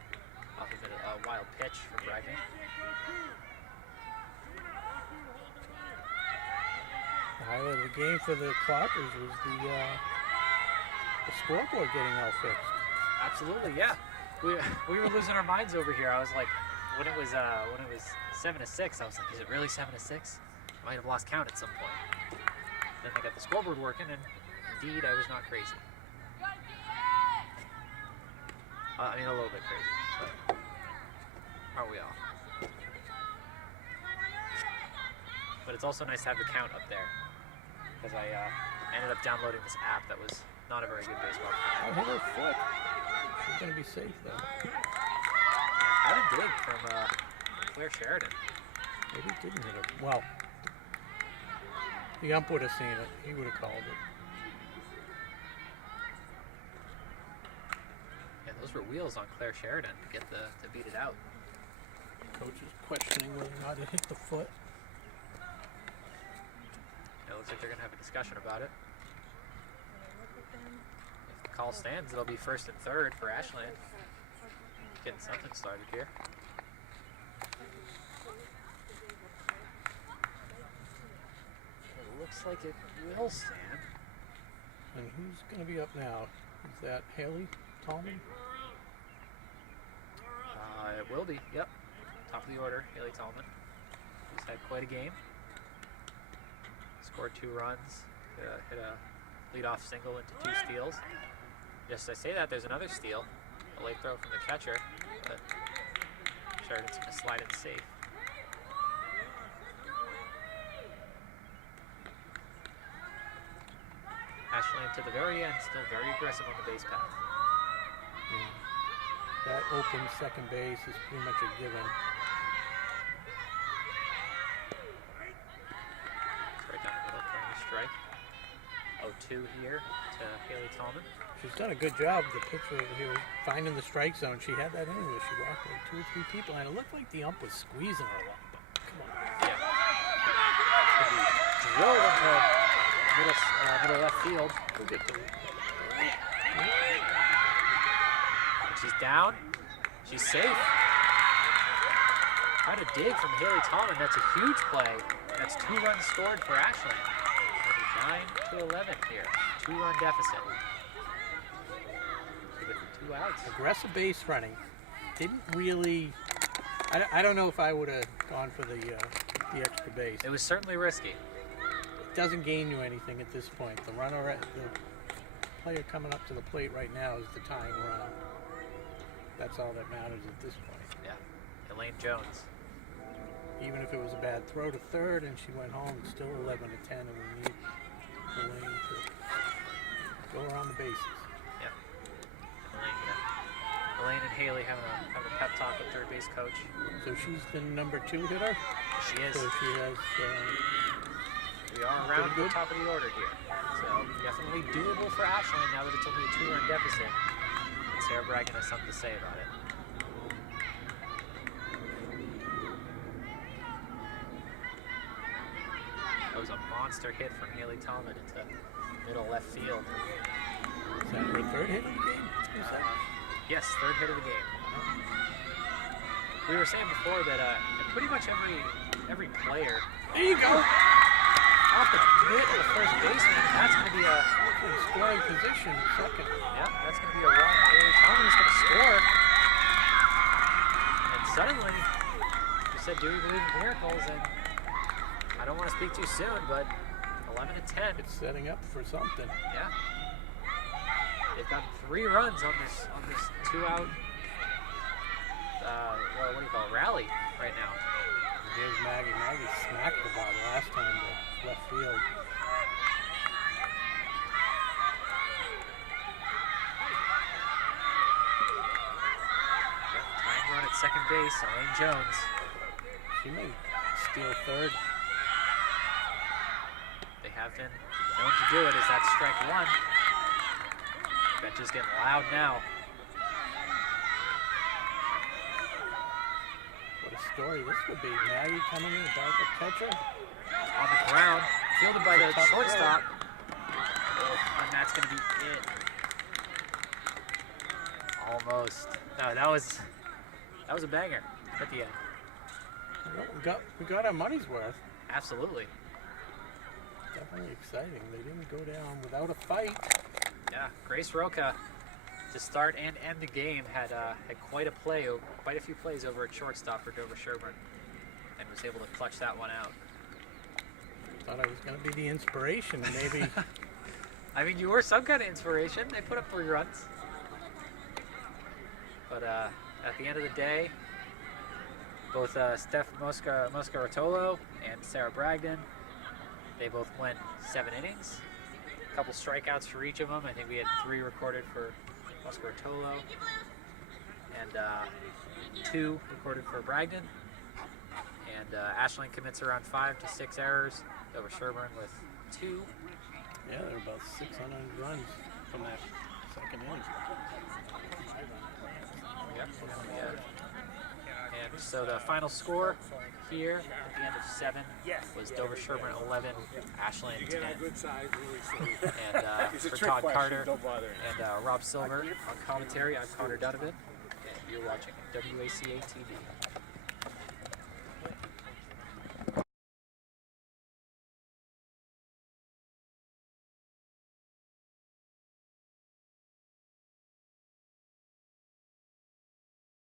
off of a wild pitch from Bragdon. The highlight of the game for the Clockers was the scoreboard getting all fixed. Absolutely, yeah. We were losing our minds over here. I was like, when it was 7-6, I was like, is it really 7-6? I might have lost count at some point. Then they got the scoreboard working, and indeed, I was not crazy. I mean, a little bit crazy, but aren't we all? But it's also nice to have the count up there, because I ended up downloading this app that was not a very good baseball I count. hit her foot. She's going to be safe, though. How did dig from Claire Sheridan? Maybe it didn't hit her. Well, the ump would have seen it. He would have called it. Yeah, those were wheels on Claire Sheridan to get to beat it out. Coach is questioning whether or not it hit the foot. It looks like they're going to have a discussion about it. If the call stands, it'll be first and third for Ashland. Getting something started here. It looks like it will stand. And who's going to be up now? Is that Haley Tallman? It will be, yep. Top of the order, Haley Tallman. He's had quite a game. Scored 2 runs, hit a leadoff single into 2 steals. Just as I say that, there's another steal. A late throw from the catcher, but Sheridan's going to slide in safe. Ashland to the very end, still very aggressive on the base path. Yeah. That open second base is pretty much a given. It's right down the middle, throwing a strike. 0-2 here to Haley Tallman. She's done a good job, the pitcher over here, finding the strike zone. She had that anyway. She walked like 2 or 3 people, and it looked like the ump was squeezing her a lot. But come on. Yeah. Drilled into middle left field. And she's down. She's safe. Trying to dig from Haley Tallman. That's a huge play. That's 2 runs scored for Ashland. 9-11 here. 2-run deficit. With 2 outs. Aggressive base running. Didn't really. I don't know if I would have gone for the extra base. It was certainly risky. It doesn't gain you anything at this point. The runner, the player coming up to the plate right now is the tying run. That's all that matters at this point. Yeah. Elaine Jones. Even if it was a bad throw to third and she went home, it's still 11-10, and we need Elaine to go around the bases. Yeah. Elaine and Haley having a pep talk with third base coach. So she's the number 2 hitter. She is. So she has. We are around the top of the order here. So definitely doable for Ashland now that it's only a 2-run deficit. And Sarah Bragdon has something to say about it. That was a monster hit from Haley Tallman into middle left field. Is that her 3rd hit of the game? Who's that? Yes, 3rd hit of the game. We were saying before that pretty much every player. There you go. Off the hit of the first baseman, that's going to be a Scoring position, second. yeah, that's going to be a run. Haley Tallman is going to score, and suddenly, you said, "Do we believe in miracles?" And I don't want to speak too soon, but 11-10. It's setting up for something. Yeah. They've got 3 runs on this 2-out. What do you call it? Rally right now. Here's Maggie. Maggie smacked the ball last time to left field. Tying run at second base, Elaine Jones. She may steal third. They have been known to do it as that's strike 1. Bench is getting loud now. What a story this would be. Maggie coming in, dark catcher. On the ground, fielded by the shortstop. And that's going to be it. Almost. No, that was a banger at the end. We got our money's worth. Absolutely. Definitely exciting. They didn't go down without a fight. Yeah, Grace Roca to start and end the game had quite a few plays over at shortstop for Dover Sherburne, and was able to clutch that one out. Thought I was going to be the inspiration, maybe. I mean, you were some kind of inspiration. They put up 3 runs, but at the end of the day, both Steph Moscaratolo and Sarah Bragdon, they both went 7 innings. A couple strikeouts for each of them. I think we had 3 recorded for Moscaratolo and 2 recorded for Bragdon. And Ashland commits around 5 to 6 errors. Dover Sherburne with 2. Yeah, they're about 600 runs from that second inning. Yep. Yeah. And so the final score here at the end of 7 was Dover Sherburne 11, Ashland 10. And for Todd Carter and Rob Silver on commentary, I'm Connor Donovan, and you're watching WACA-TV.